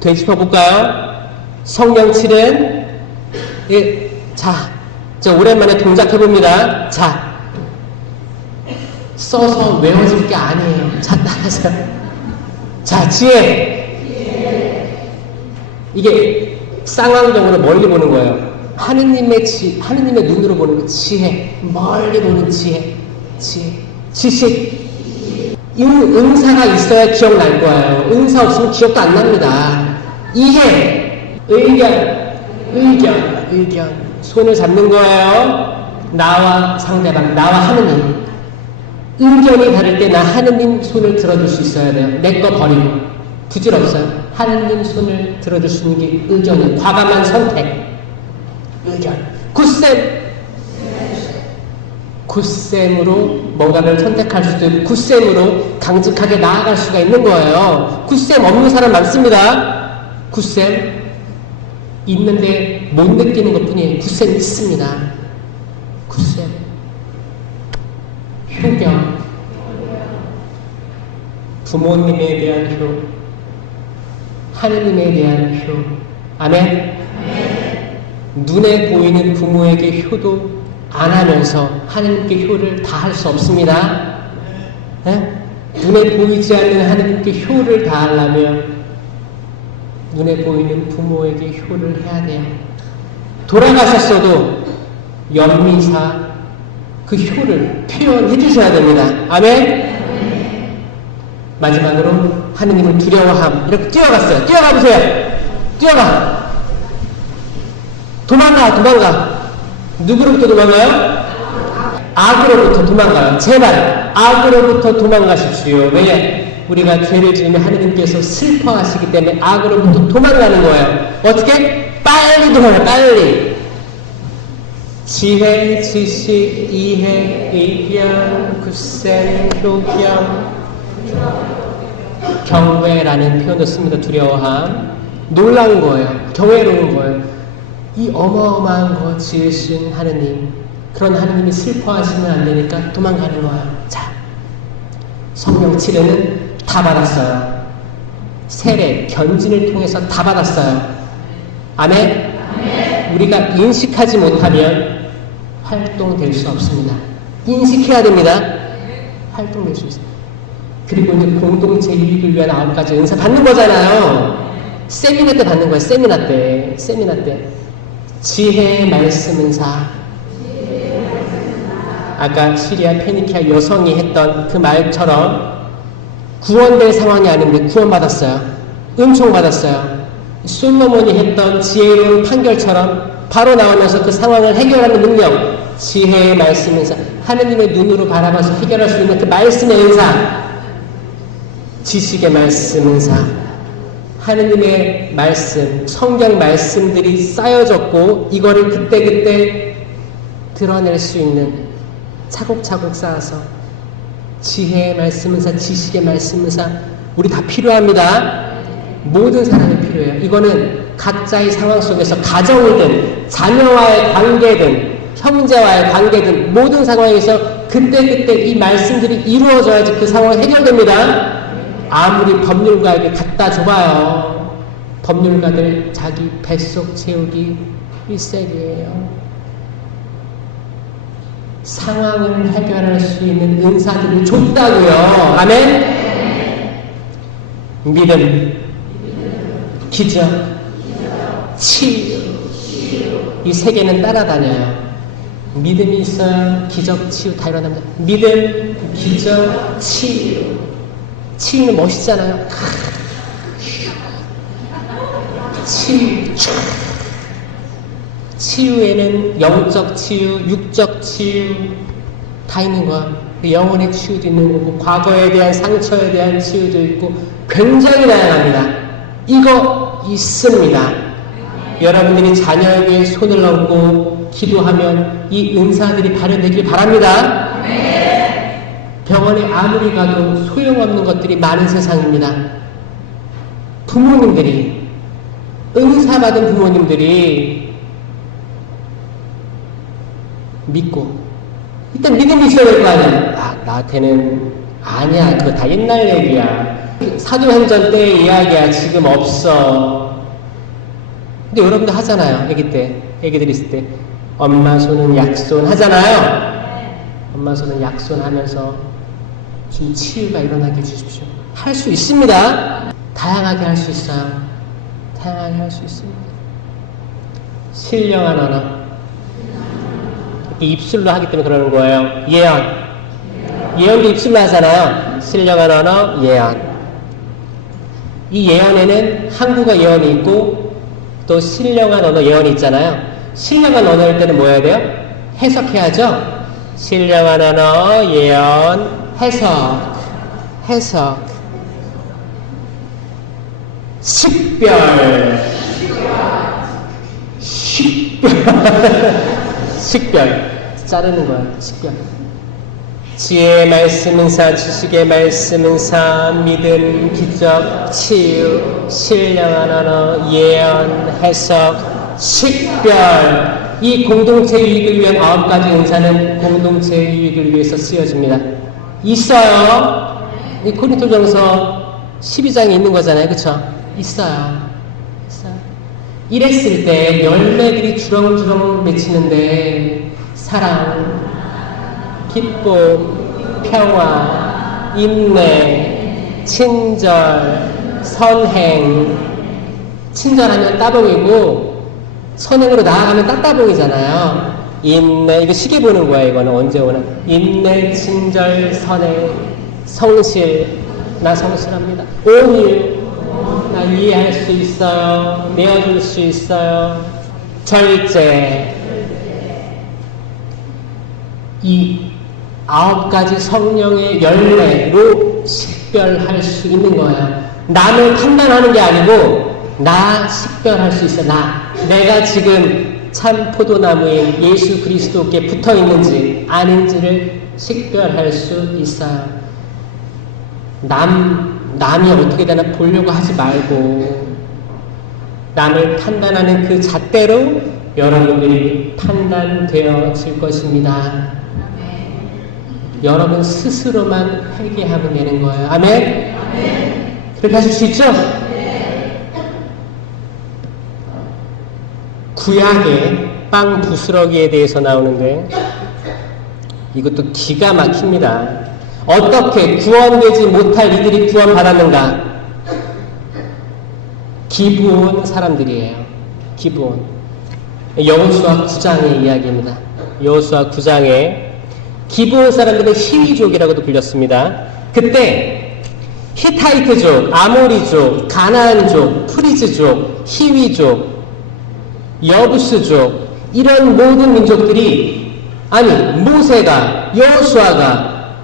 되짚어볼까요? 성령 칠은, 예, 자, 오랜만에 동작해봅니다. 자, 써서 외워질 게 아니에요. 자, 따라서. 자, 지혜. 이게 쌍앙경으로 멀리 보는 거예요. 하느님의 눈으로 보는 거. 지혜. 멀리 보는 지혜. 지식. 은사가 있어야 기억날 거예요. 은사 없으면 기억도 안 납니다. 이해. 의견. 손을 잡는 거예요. 나와 상대방, 나와 하느님. 의견이 다를 때 나 하느님 손을 들어줄 수 있어야 돼요. 내 거 버리고. 부질없어요. 하느님 손을 들어줄 수 있는 게 의견이에요. 과감한 선택. 의견. 굿셈으로 뭔가를 선택할 수도 있고, 굿셈으로 강직하게 나아갈 수가 있는 거예요. 굿셈 없는 사람 많습니다. 굿셈 있는데 못 느끼는 것 뿐이에요. 굿셈 있습니다. 굿셈. 효경. 부모님에 대한 효. 하느님에 대한 효. 아멘? 눈에 보이는 부모에게 효도 안 하면서 하느님께 효를 다 할 수 없습니다. 네? 눈에 보이지 않는 하느님께 효를 다 하려면 눈에 보이는 부모에게 효를 해야 돼요. 돌아가셨어도 연미사 그 효를 표현해 주셔야 됩니다. 아멘? 마지막으로 하느님을 두려워함. 이렇게 뛰어갔어요. 뛰어가 보세요. 뛰어가. 도망가. 누구로부터 도망가요? 악으로부터 도망가요. 제발 악으로부터 도망가십시오. 왜? 우리가 죄를 지으면 하느님께서 슬퍼하시기 때문에 악으로부터 도망가는 거예요. 어떻게? 빨리 도망가요. 빨리. 지혜, 지식, 이해, 의견, 굿셈, 효경, 경외라는 표현을 씁니다. 두려워함. 놀라운 거예요. 경외로운 거예요. 이 어마어마한 거 지으신 하느님, 그런 하느님이 슬퍼하시면 안 되니까 도망가는 거예요. 자, 성령 치료는 다 받았어요. 세례, 견진을 통해서 다 받았어요. 아멘? 우리가 인식하지 못하면 활동될 수 없습니다. 인식해야 됩니다. 활동될 수 있습니다. 그리고 이제 공동체 유익을 위한 9가지 은사 받는 거잖아요. 세미나 때 받는 거예요. 세미나 때. 지혜의 말씀 은사. 아까 시리아 페니키아 여성이 했던 그 말처럼 구원될 상황이 아닌데 구원받았어요. 은총받았어요. 솔로몬이 했던 지혜로운 판결처럼 바로 나오면서 그 상황을 해결하는 능력. 지혜의 말씀 은사. 하느님의 눈으로 바라봐서 해결할 수 있는 그 말씀의 은사. 지식의 말씀 은사. 하느님의 말씀, 성경 말씀들이 쌓여졌고 이거를 그때그때 드러낼 수 있는 차곡차곡 쌓아서 지혜의 말씀 은사, 지식의 말씀 은사 우리 다 필요합니다. 모든 사람이 필요해요. 이거는 각자의 상황 속에서 가정이든 자녀와의 관계든 형제와의 관계든 모든 상황에서 그때그때 이 말씀들이 이루어져야지 그 상황이 해결됩니다. 아무리 법률가에게 갖다 줘봐요. 법률가들 자기 뱃속 채우기 일색이에요. 상황을 해결할 수 있는 은사들을 줬다고요. 아멘? 믿음, 기적, 치유. 이 세 개는 따라다녀요. 믿음이 있어야 기적, 치유 다 일어납니다. 믿음, 기적, 치유. 치유는 멋있잖아요. 치유에는 영적 치유, 육적 치유 다 있는 거야. 영혼의 치유도 있는 거고, 과거에 대한 상처에 대한 치유도 있고, 굉장히 다양합니다. 이거 있습니다. 여러분들이 자녀에게 손을 얹고 기도하면 이 은사들이 발현되길 바랍니다. 병원에 아무리 가도 소용없는 것들이 많은 세상입니다. 부모님들이, 은사받은 부모님들이 믿고, 일단 믿음이 있어야 될 거 아니야. 나한테는 아니야, 그거 다 옛날 얘기야. 사도행전 때의 이야기야, 지금 없어. 근데 여러분도 하잖아요. 애기들 있을 때 엄마 손은 약손 하잖아요. 엄마 손은 약손 하면서 좀 치유가 일어나게 해주십시오. 할 수 있습니다. 다양하게 할 수 있어요. 다양하게 할 수 있습니다. 신령한 언어, 입술로 하기 때문에 그러는 거예요. 예언도 입술로 하잖아요. 신령한 언어, 예언. 이 예언에는 한국어 예언이 있고 또 신령한 언어 예언이 있잖아요. 신령한 언어일 때는 뭐 해야 돼요? 해석해야죠. 신령한 언어, 예언, 해석. 식별. 자르는 거야. 식별. 지혜의 말씀은 사, 지식의 말씀은 사, 믿음, 기적, 치유, 신령한 언어, 예언, 해석, 식별. 이 공동체 유익을 위한 9가지 은사는 공동체 유익을 위해서 쓰여집니다. 있어요. 이 고린도전서 12장에 있는 거잖아요. 그쵸? 있어요. 이랬을 때 열매들이 주렁주렁 맺히는데 사랑, 기쁨, 평화, 인내, 친절, 선행. 친절하면 따봉이고 선행으로 나아가면 따따봉이잖아요. 인내, 이거 시계 보는 거야. 이거는 언제 오나. 인내, 친절, 선행, 성실. 나 성실합니다. 온유, 나 이해할 수 있어요. 내어줄 수 있어요. 절제. 이 9가지 성령의 열매로 식별할 수 있는 거예요. 남을 판단하는 게 아니고 나 식별할 수 있어. 내가 지금 참 포도나무에 예수 그리스도께 붙어 있는지 아닌지를 식별할 수 있어요. 남이 어떻게 되나 보려고 하지 말고 남을 판단하는 그 잣대로 여러분들이 판단되어질 것입니다. 여러분 스스로만 회개하면 되는 거예요. 아멘? 그렇게 하실 수 있죠? 구약의 빵 부스러기에 대해서 나오는데 이것도 기가 막힙니다. 어떻게 구원되지 못할 이들이 구원받았는가? 기브온 사람들이에요. 기브온. 여호수아 9장의 이야기입니다. 여호수아 9장에 기브온 사람들은 히위족이라고도 불렸습니다. 그때 히타이트족, 아모리족, 가나안족, 프리즈족, 히위족, 여부스족 이런 모든 민족들이 모세가 여호수아가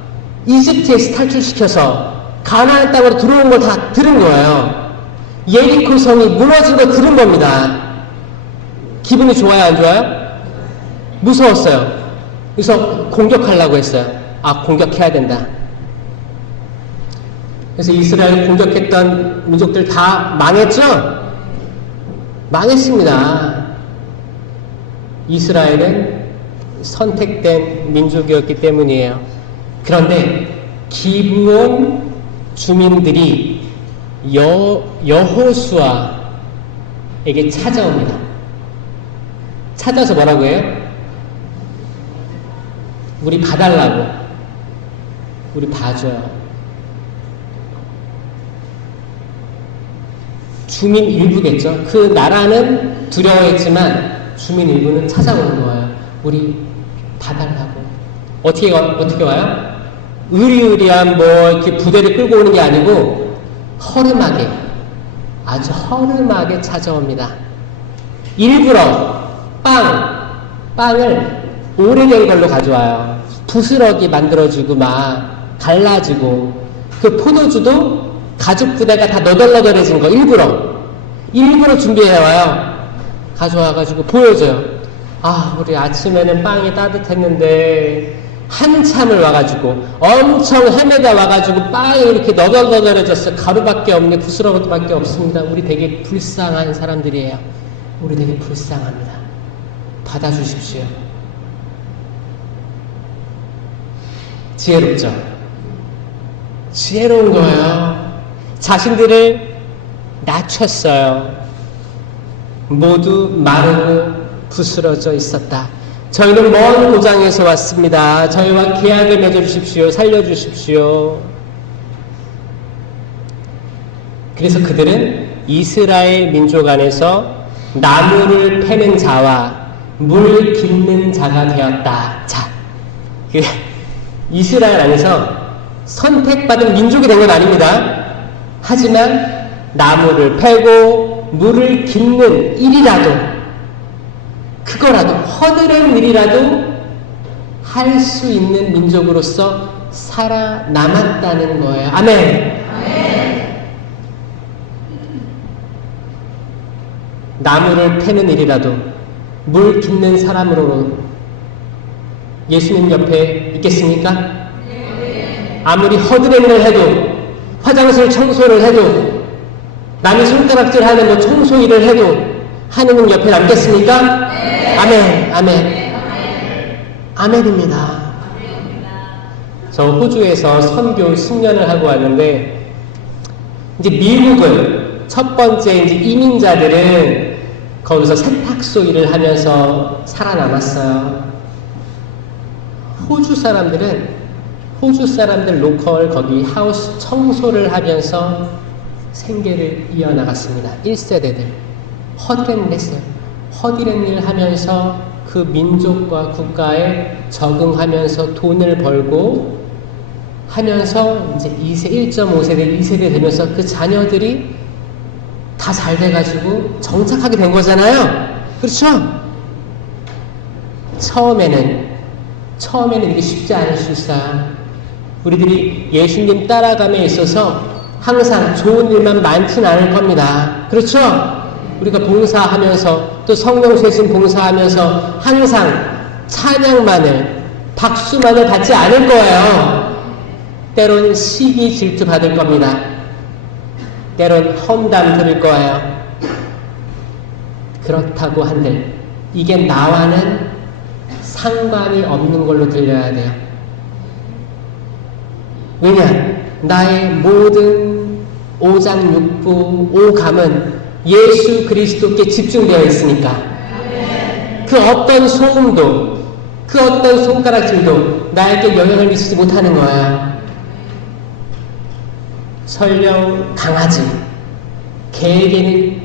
이집트에서 탈출시켜서 가나안 땅으로 들어온 걸 다 들은 거예요. 예리코 성이 무너진 걸 들은 겁니다. 기분이 좋아요, 안 좋아요? 무서웠어요. 그래서 공격하려고 했어요. 공격해야 된다. 그래서 이스라엘 공격했던 민족들 다 망했죠? 망했습니다. 이스라엘은 선택된 민족이었기 때문이에요. 그런데 기브온 주민들이 여호수아에게 찾아옵니다. 찾아서 뭐라고 해요? 우리 봐달라고. 우리 봐줘요. 주민 일부겠죠. 그 나라는 두려워했지만 주민 일부는 찾아오는 거예요. 우리 봐달라고. 어떻게 와요? 의리의리한 이렇게 부대를 끌고 오는 게 아니고 허름하게, 아주 허름하게 찾아옵니다. 일부러 빵을 오래된 걸로 가져와요. 부스러기 만들어지고 막 갈라지고, 그 포도주도 가죽 부대가 다 너덜너덜해진 거 일부러 준비해와요. 가져와가지고 보여줘요. 아, 우리 아침에는 빵이 따뜻했는데 한참을 와가지고 엄청 헤매다 와가지고 빵이 이렇게 너덜너덜해졌어. 가루밖에 없네. 부스러기밖에 없습니다. 우리 되게 불쌍한 사람들이에요. 우리 되게 불쌍합니다. 받아주십시오. 지혜롭죠? 지혜로운 거예요. 자신들을 낮췄어요. 모두 마르고 부스러져 있었다. 저희는 먼 고장에서 왔습니다. 저희와 계약을 맺어주십시오. 살려주십시오. 그래서 그들은 이스라엘 민족 안에서 나무를 패는 자와 물 깃는 자가 되었다. 자, 이스라엘 안에서 선택받은 민족이 된 건 아닙니다. 하지만 나무를 패고 물을 깃는 일이라도, 그거라도, 허드렛 일이라도 할 수 있는 민족으로서 살아남았다는 거예요. 아멘. 아멘. 나무를 패는 일이라도 물 깃는 사람으로 예수님 옆에 있겠습니까? 네. 아무리 허드렛 일을 해도, 화장실 청소를 해도, 남이 손가락질하는 뭐 청소 일을 해도 하느님 옆에 남겠습니까? 네. 아멘, 아멘. 네. 아멘입니다. 저 호주에서 선교 10년을 하고 왔는데, 이제 미국은 첫 번째 이제 이민자들은 거기서 세탁소 일을 하면서 살아남았어요. 호주 사람들 로컬 거기 하우스 청소를 하면서 생계를 이어나갔습니다. 1세대들. 허드렛 일 했어요. 허드렛 일 하면서 그 민족과 국가에 적응하면서 돈을 벌고 하면서 이제 1.5세대, 2세대 되면서 그 자녀들이 다 잘 돼가지고 정착하게 된 거잖아요. 그렇죠? 처음에는 이게 쉽지 않을 수 있어요. 우리들이 예수님 따라감에 있어서 항상 좋은 일만 많진 않을 겁니다. 그렇죠? 우리가 봉사하면서 또 성령 쇄신 봉사하면서 항상 찬양만을, 박수만을 받지 않을 거예요. 때론 시기 질투 받을 겁니다. 때론 험담 들을 거예요. 그렇다고 한들 이게 나와는 상관이 없는 걸로 들려야 돼요. 왜냐? 나의 모든 오장육부, 오감은 예수 그리스도께 집중되어 있으니까 그 어떤 소음도, 그 어떤 손가락질도 나에게 영향을 미치지 못하는 거예요. 설령 강아지, 개에게는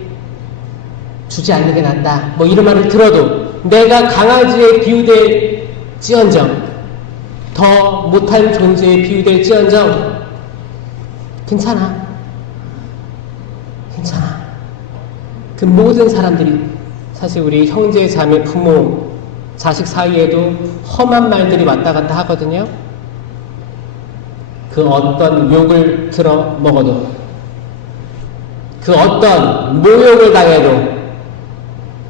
주지 않는 게 낫다, 뭐 이런 말을 들어도 내가 강아지에 비유될지언정, 더 못한 존재에 비유될지언정 괜찮아. 그 모든 사람들이, 사실 우리 형제, 자매, 부모, 자식 사이에도 험한 말들이 왔다 갔다 하거든요. 그 어떤 욕을 들어 먹어도, 그 어떤 모욕을 당해도,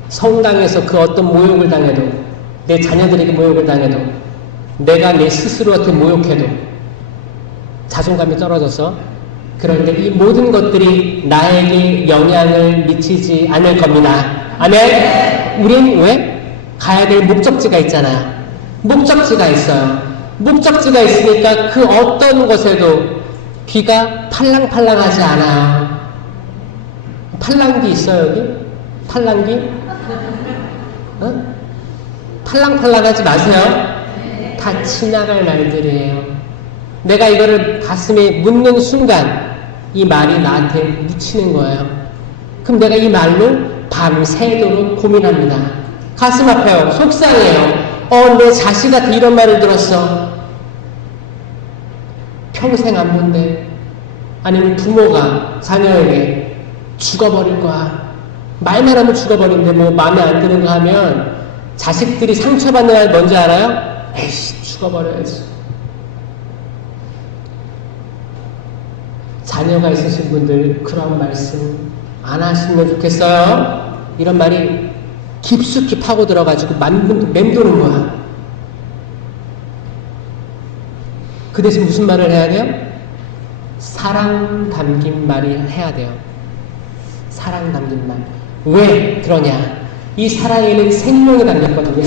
성당에서 그 어떤 모욕을 당해도, 내 자녀들에게 모욕을 당해도, 내가 내 스스로한테 모욕해도 자존감이 떨어져서, 그런데 이 모든 것들이 나에게 영향을 미치지 않을 겁니다. 아멘? 우린 왜? 가야 될 목적지가 있잖아요. 목적지가 있어요. 목적지가 있으니까 그 어떤 것에도 귀가 팔랑팔랑하지 않아요. 팔랑귀 있어요, 여기? 팔랑귀? 어? 팔랑팔랑하지 마세요. 다 지나갈 말들이에요. 내가 이거를 가슴에 묻는 순간 이 말이 나한테 묻히는 거예요. 그럼 내가 이 말로 밤새도록 고민합니다. 가슴 아파요. 속상해요. 내 자식한테 이런 말을 들었어. 평생 안 본대. 아니면 부모가 자녀에게 죽어버릴 거야. 말만 하면 죽어버린대. 뭐 마음에 안 드는 거 하면 자식들이 상처받는 날 뭔지 알아요? 에이씨, 죽어버려야지. 자녀가 있으신 분들 그런 말씀 안 하시면 좋겠어요. 이런 말이 깊숙이 파고 들어가지고 맴도는 거야. 그 대신 무슨 말을 해야 돼요? 사랑 담긴 말을 해야 돼요. 사랑 담긴 말. 왜 그러냐? 이 사랑에는 생명이 담겼거든요.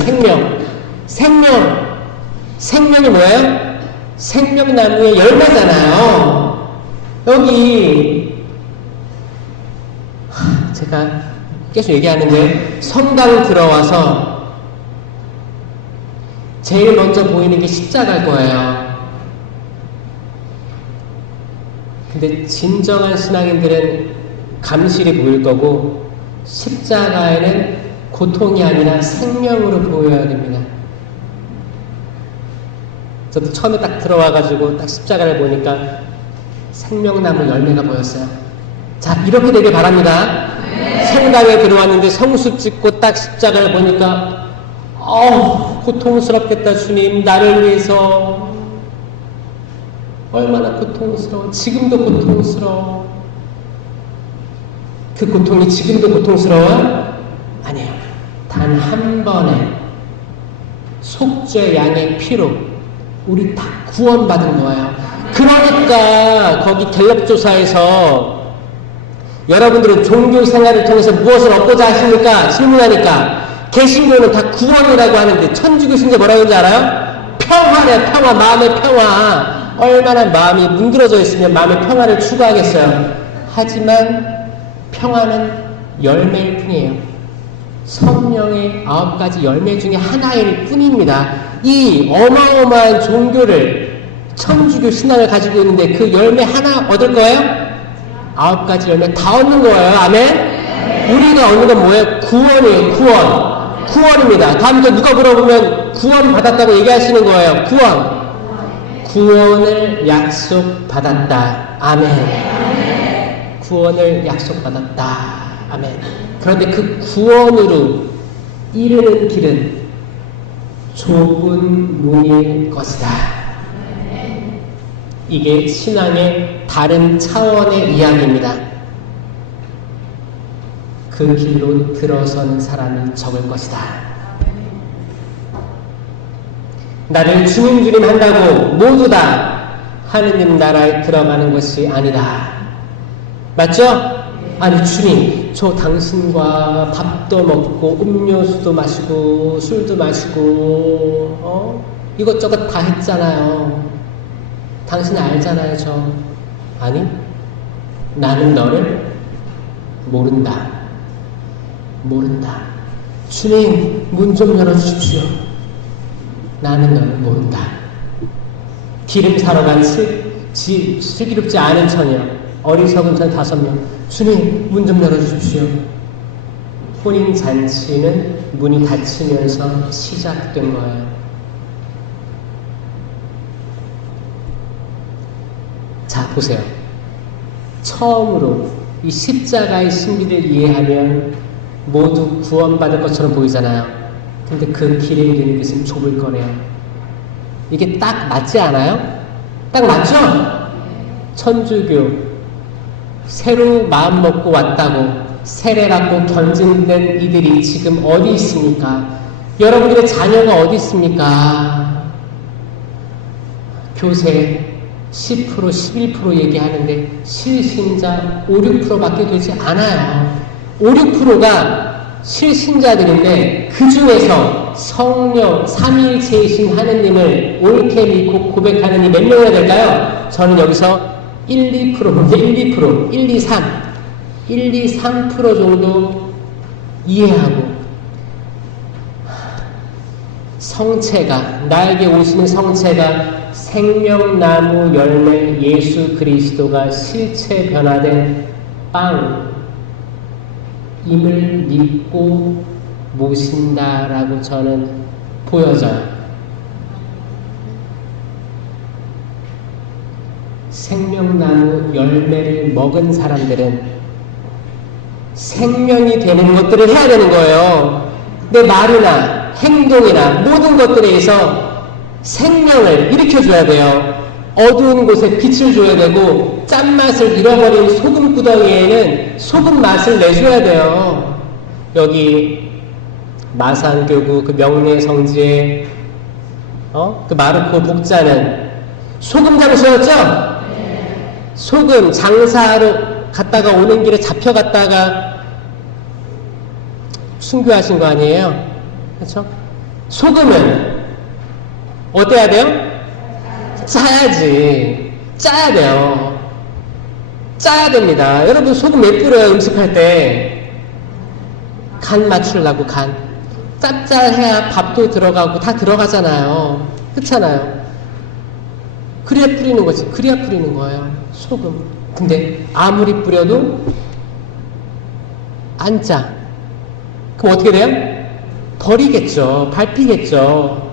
생명이 뭐예요? 생명나무의 열매잖아요. 여기 제가 계속 얘기하는데, 성당 들어와서 제일 먼저 보이는 게 십자가일 거예요. 근데 진정한 신앙인들은 감실이 보일 거고, 십자가에는 고통이 아니라 생명으로 보여야 됩니다. 저도 처음에 딱 들어와가지고 딱 십자가를 보니까 생명나무 열매가 보였어요. 자, 이렇게 되길 바랍니다. 성당에 들어왔는데 성수 찍고 딱 십자가를 보니까 고통스럽겠다. 주님, 나를 위해서 얼마나 고통스러워. 지금도 고통스러워. 그 고통이 지금도 고통스러워요? 아니에요. 단 한 번의 속죄 양의 피로 우리 다 구원받은 거예요. 그러니까 거기 갤럽조사에서 여러분들은 종교 생활을 통해서 무엇을 얻고자 하십니까? 질문하니까 개신교는 다 구원이라고 하는데, 천주교 신자 뭐라고 하는지 알아요? 평화래. 평화. 마음의 평화. 얼마나 마음이 문드러져 있으면 마음의 평화를 추구하겠어요. 하지만 평화는 열매일 뿐이에요. 성령의 9가지 열매 중에 하나일 뿐입니다. 이 어마어마한 종교를, 천주교 신앙을 가지고 있는데 그 열매 하나 얻을 거예요? 9가지 열매 다 얻는 거예요. 아멘? 우리가 얻는 건 뭐예요? 구원이에요. 구원입니다. 다음부터 누가 물어보면 구원 받았다고 얘기하시는 거예요. 구원을 약속받았다. 아멘. 구원을 약속받았다. 아멘. 그런데 그 구원으로 이르는 길은 좁은 문일 것이다. 이게 신앙의 다른 차원의 이야기입니다. 그 길로 들어선 사람이 적을 것이다. 나를 주님 한다고 모두 다 하느님 나라에 들어가는 것이 아니다. 맞죠? 아니, 주님, 저 당신과 밥도 먹고 음료수도 마시고 술도 마시고 이것저것 다 했잖아요. 당신 알잖아요. 아니, 나는 너를 모른다. 주님, 문 좀 열어주십시오. 나는 너를 모른다. 기름 사러 간 슬기롭지 않은 처녀, 어리석은 처녀 5명. 주님, 문 좀 열어주십시오. 혼인잔치는 문이 닫히면서 시작된 거예요. 자, 보세요. 처음으로 이 십자가의 신비를 이해하면 모두 구원받을 것처럼 보이잖아요. 근데 그 길에 이르는 것은 좁을 거래요. 이게 딱 맞지 않아요? 딱 맞죠? 천주교 새로 마음 먹고 왔다고 세례받고 견진된 이들이 지금 어디 있습니까? 여러분들의 자녀가 어디 있습니까? 교세 10%, 11% 얘기하는데 실신자 5, 6%밖에 되지 않아요. 5, 6%가 실신자들인데 그 중에서 성령, 삼위일체이신 하느님을 옳게 믿고 고백하는 이 몇 명이나 될까요? 저는 여기서 1, 3% 정도 이해하고, 성체가, 나에게 오시는 성체가 생명나무 열매 예수 그리스도가 실체 변화된 빵임을 믿고 모신다라고 저는 보여져요. 생명나무 열매를 먹은 사람들은 생명이 되는 것들을 해야 되는 거예요. 내 말이나 행동이나 모든 것들에 의해서 생명을 일으켜줘야 돼요. 어두운 곳에 빛을 줘야 되고 짠맛을 잃어버린 소금 구덩이에는 소금 맛을 내줘야 돼요. 여기 마산교구 그 명례 성지에 그 마르코 복자는 소금 장수였죠? 소금 장사하러 갔다가 오는 길에 잡혀갔다가 순교하신 거 아니에요? 그렇죠? 소금은 어때야 돼요? 짜야지. 짜야 돼요. 짜야 됩니다. 여러분 소금 왜 뿌려요? 음식할 때 간 맞추려고 간. 짭짤해야 밥도 들어가고 다 들어가잖아요. 그렇잖아요. 그래야 뿌리는 거지. 그래야 뿌리는 거예요. 소금. 근데 아무리 뿌려도 안 짜. 그럼 어떻게 돼요? 버리겠죠. 밟히겠죠.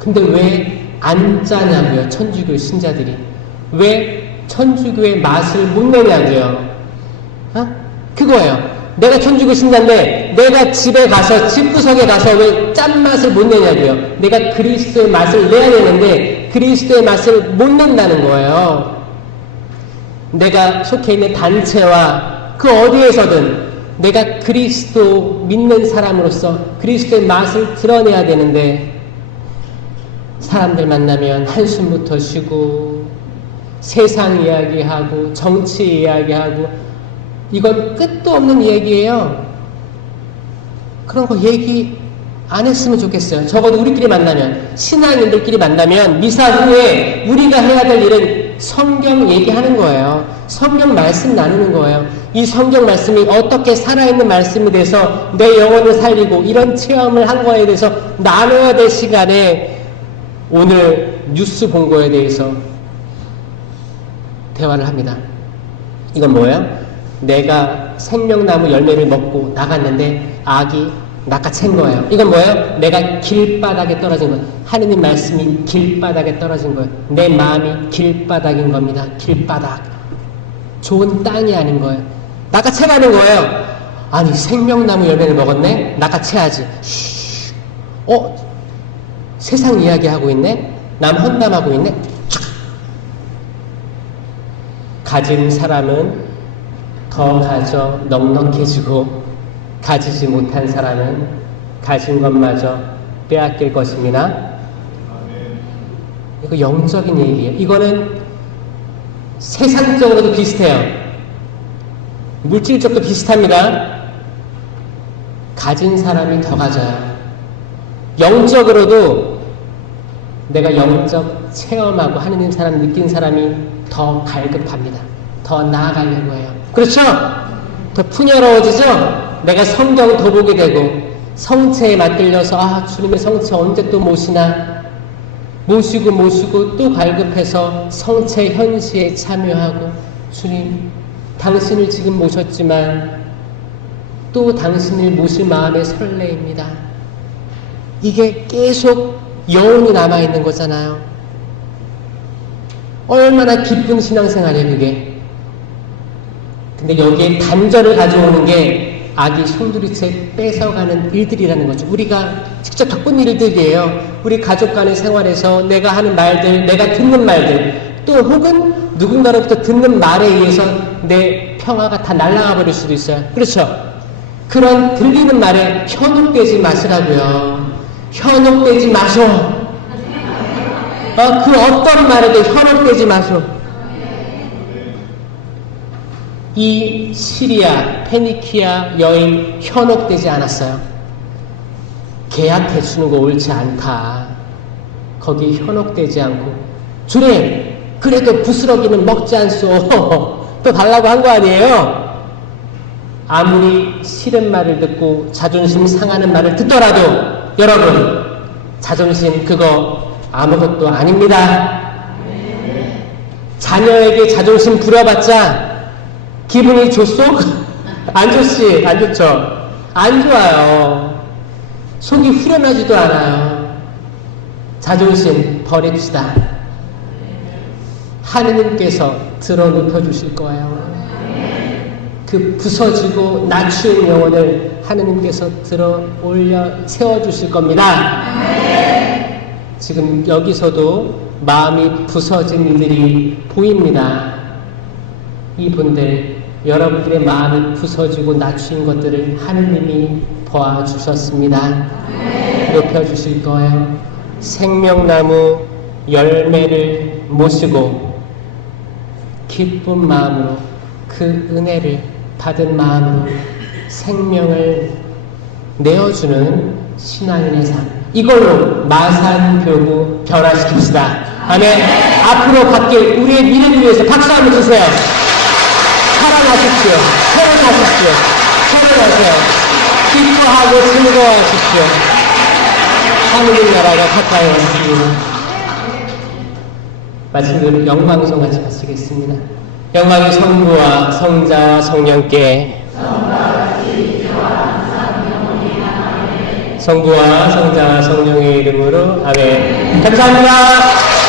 근데 왜 안 짜냐고요? 천주교 신자들이. 왜 천주교의 맛을 못 내냐고요? 그거예요. 내가 천주교 신자인데 내가 집에 가서 집구석에 가서 왜 짠맛을 못 내냐고요? 내가 그리스도의 맛을 내야 되는데 그리스도의 맛을 못 낸다는 거예요. 내가 속해 있는 단체와 그 어디에서든 내가 그리스도 믿는 사람으로서 그리스도의 맛을 드러내야 되는데 사람들 만나면 한숨부터 쉬고 세상 이야기하고 정치 이야기하고 이건 끝도 없는 얘기예요. 그런 거 얘기 안 했으면 좋겠어요. 적어도 우리끼리 만나면 신앙인들끼리 만나면 미사 후에 우리가 해야 될 일은 성경 얘기하는 거예요. 성경 말씀 나누는 거예요. 이 성경 말씀이 어떻게 살아있는 말씀이 돼서 내 영혼을 살리고 이런 체험을 한 거에 대해서 나눠야 될 시간에 오늘 뉴스 본 거에 대해서 대화를 합니다. 이건 뭐예요? 내가 생명나무 열매를 먹고 나갔는데 악이 낚아챈 거예요. 이건 뭐예요? 내가 길바닥에 떨어진 거예요. 하느님 말씀이 길바닥에 떨어진 거예요. 내 마음이 길바닥인 겁니다. 길바닥. 좋은 땅이 아닌 거예요. 낚아채가는 거예요. 아니 생명나무 열매를 먹었네? 낚아채야지. 세상 이야기하고 있네? 남 험담하고 있네? 가진 사람은 더 가져 넉넉해지고 가지지 못한 사람은 가진 것마저 빼앗길 것입니다. 이거 영적인 얘기예요. 이거는 세상적으로도 비슷해요. 물질적도 비슷합니다. 가진 사람이 더 가져요. 영적으로도 내가 영적 체험하고 하느님 사람 느낀 사람이 더 갈급합니다. 더 나아가려고 해요. 그렇죠? 더 풍요로워지죠? 내가 성경 더 보게 되고 성체에 맞들려서 주님의 성체 언제 또 모시나 모시고 또 갈급해서 성체 현시에 참여하고 주님 당신을 지금 모셨지만 또 당신을 모실 마음에 설레입니다. 이게 계속 여운이 남아있는 거잖아요. 얼마나 기쁜 신앙생활이에요 그게. 근데 여기에 단절을 가져오는 게 악이 송두리째 뺏어가는 일들이라는 거죠. 우리가 직접 겪은 일들이에요. 우리 가족 간의 생활에서 내가 하는 말들, 내가 듣는 말들, 또 혹은 누군가로부터 듣는 말에 의해서 내 평화가 다 날아가 버릴 수도 있어요. 그렇죠? 그런 들리는 말에 현혹되지 마시라고요. 현혹되지 마소. 그 어떤 말에도 현혹되지 마소. 이 시리아, 페니키아 여인 현혹되지 않았어요. 계약해주는 거 옳지 않다. 거기 현혹되지 않고 주님 그래도 부스러기는 먹지 않소. 또 달라고 한 거 아니에요? 아무리 싫은 말을 듣고 자존심 상하는 말을 듣더라도 여러분 자존심 그거 아무것도 아닙니다. 자녀에게 자존심 부려봤자 기분이 좋소? 안 좋지? 안 좋죠? 안 좋아요. 속이 후련하지도 않아요. 자존심 버립시다. 하느님께서 들어 눕혀주실 거예요. 그 부서지고 낮춘 영혼을 하느님께서 들어 올려 세워주실 겁니다. 지금 여기서도 마음이 부서진 이들이 보입니다. 이분들, 여러분들의 마음이 부서지고 낮춘 것들을 하느님이 보아주셨습니다. 높여주실 거예요. 생명나무 열매를 모시고 기쁜 마음으로 그 은혜를 받은 마음으로 생명을 내어주는 신앙인의 삶, 이걸로 마산교구 변화시킵시다. 아멘. 앞으로 바뀔 우리의 미래를 위해서 박수 한번 주세요. 살아나십시오. 살아나십시오. 살아나세요. 기뻐하고 즐거워하십시오. 하느님 나라가 가까이 왔습니다. 말씀을 영광송 같이 마치겠습니다. 영광의 성부와 성자와 성령께, 성부와 성자와 성령의 이름으로 아멘. 감사합니다.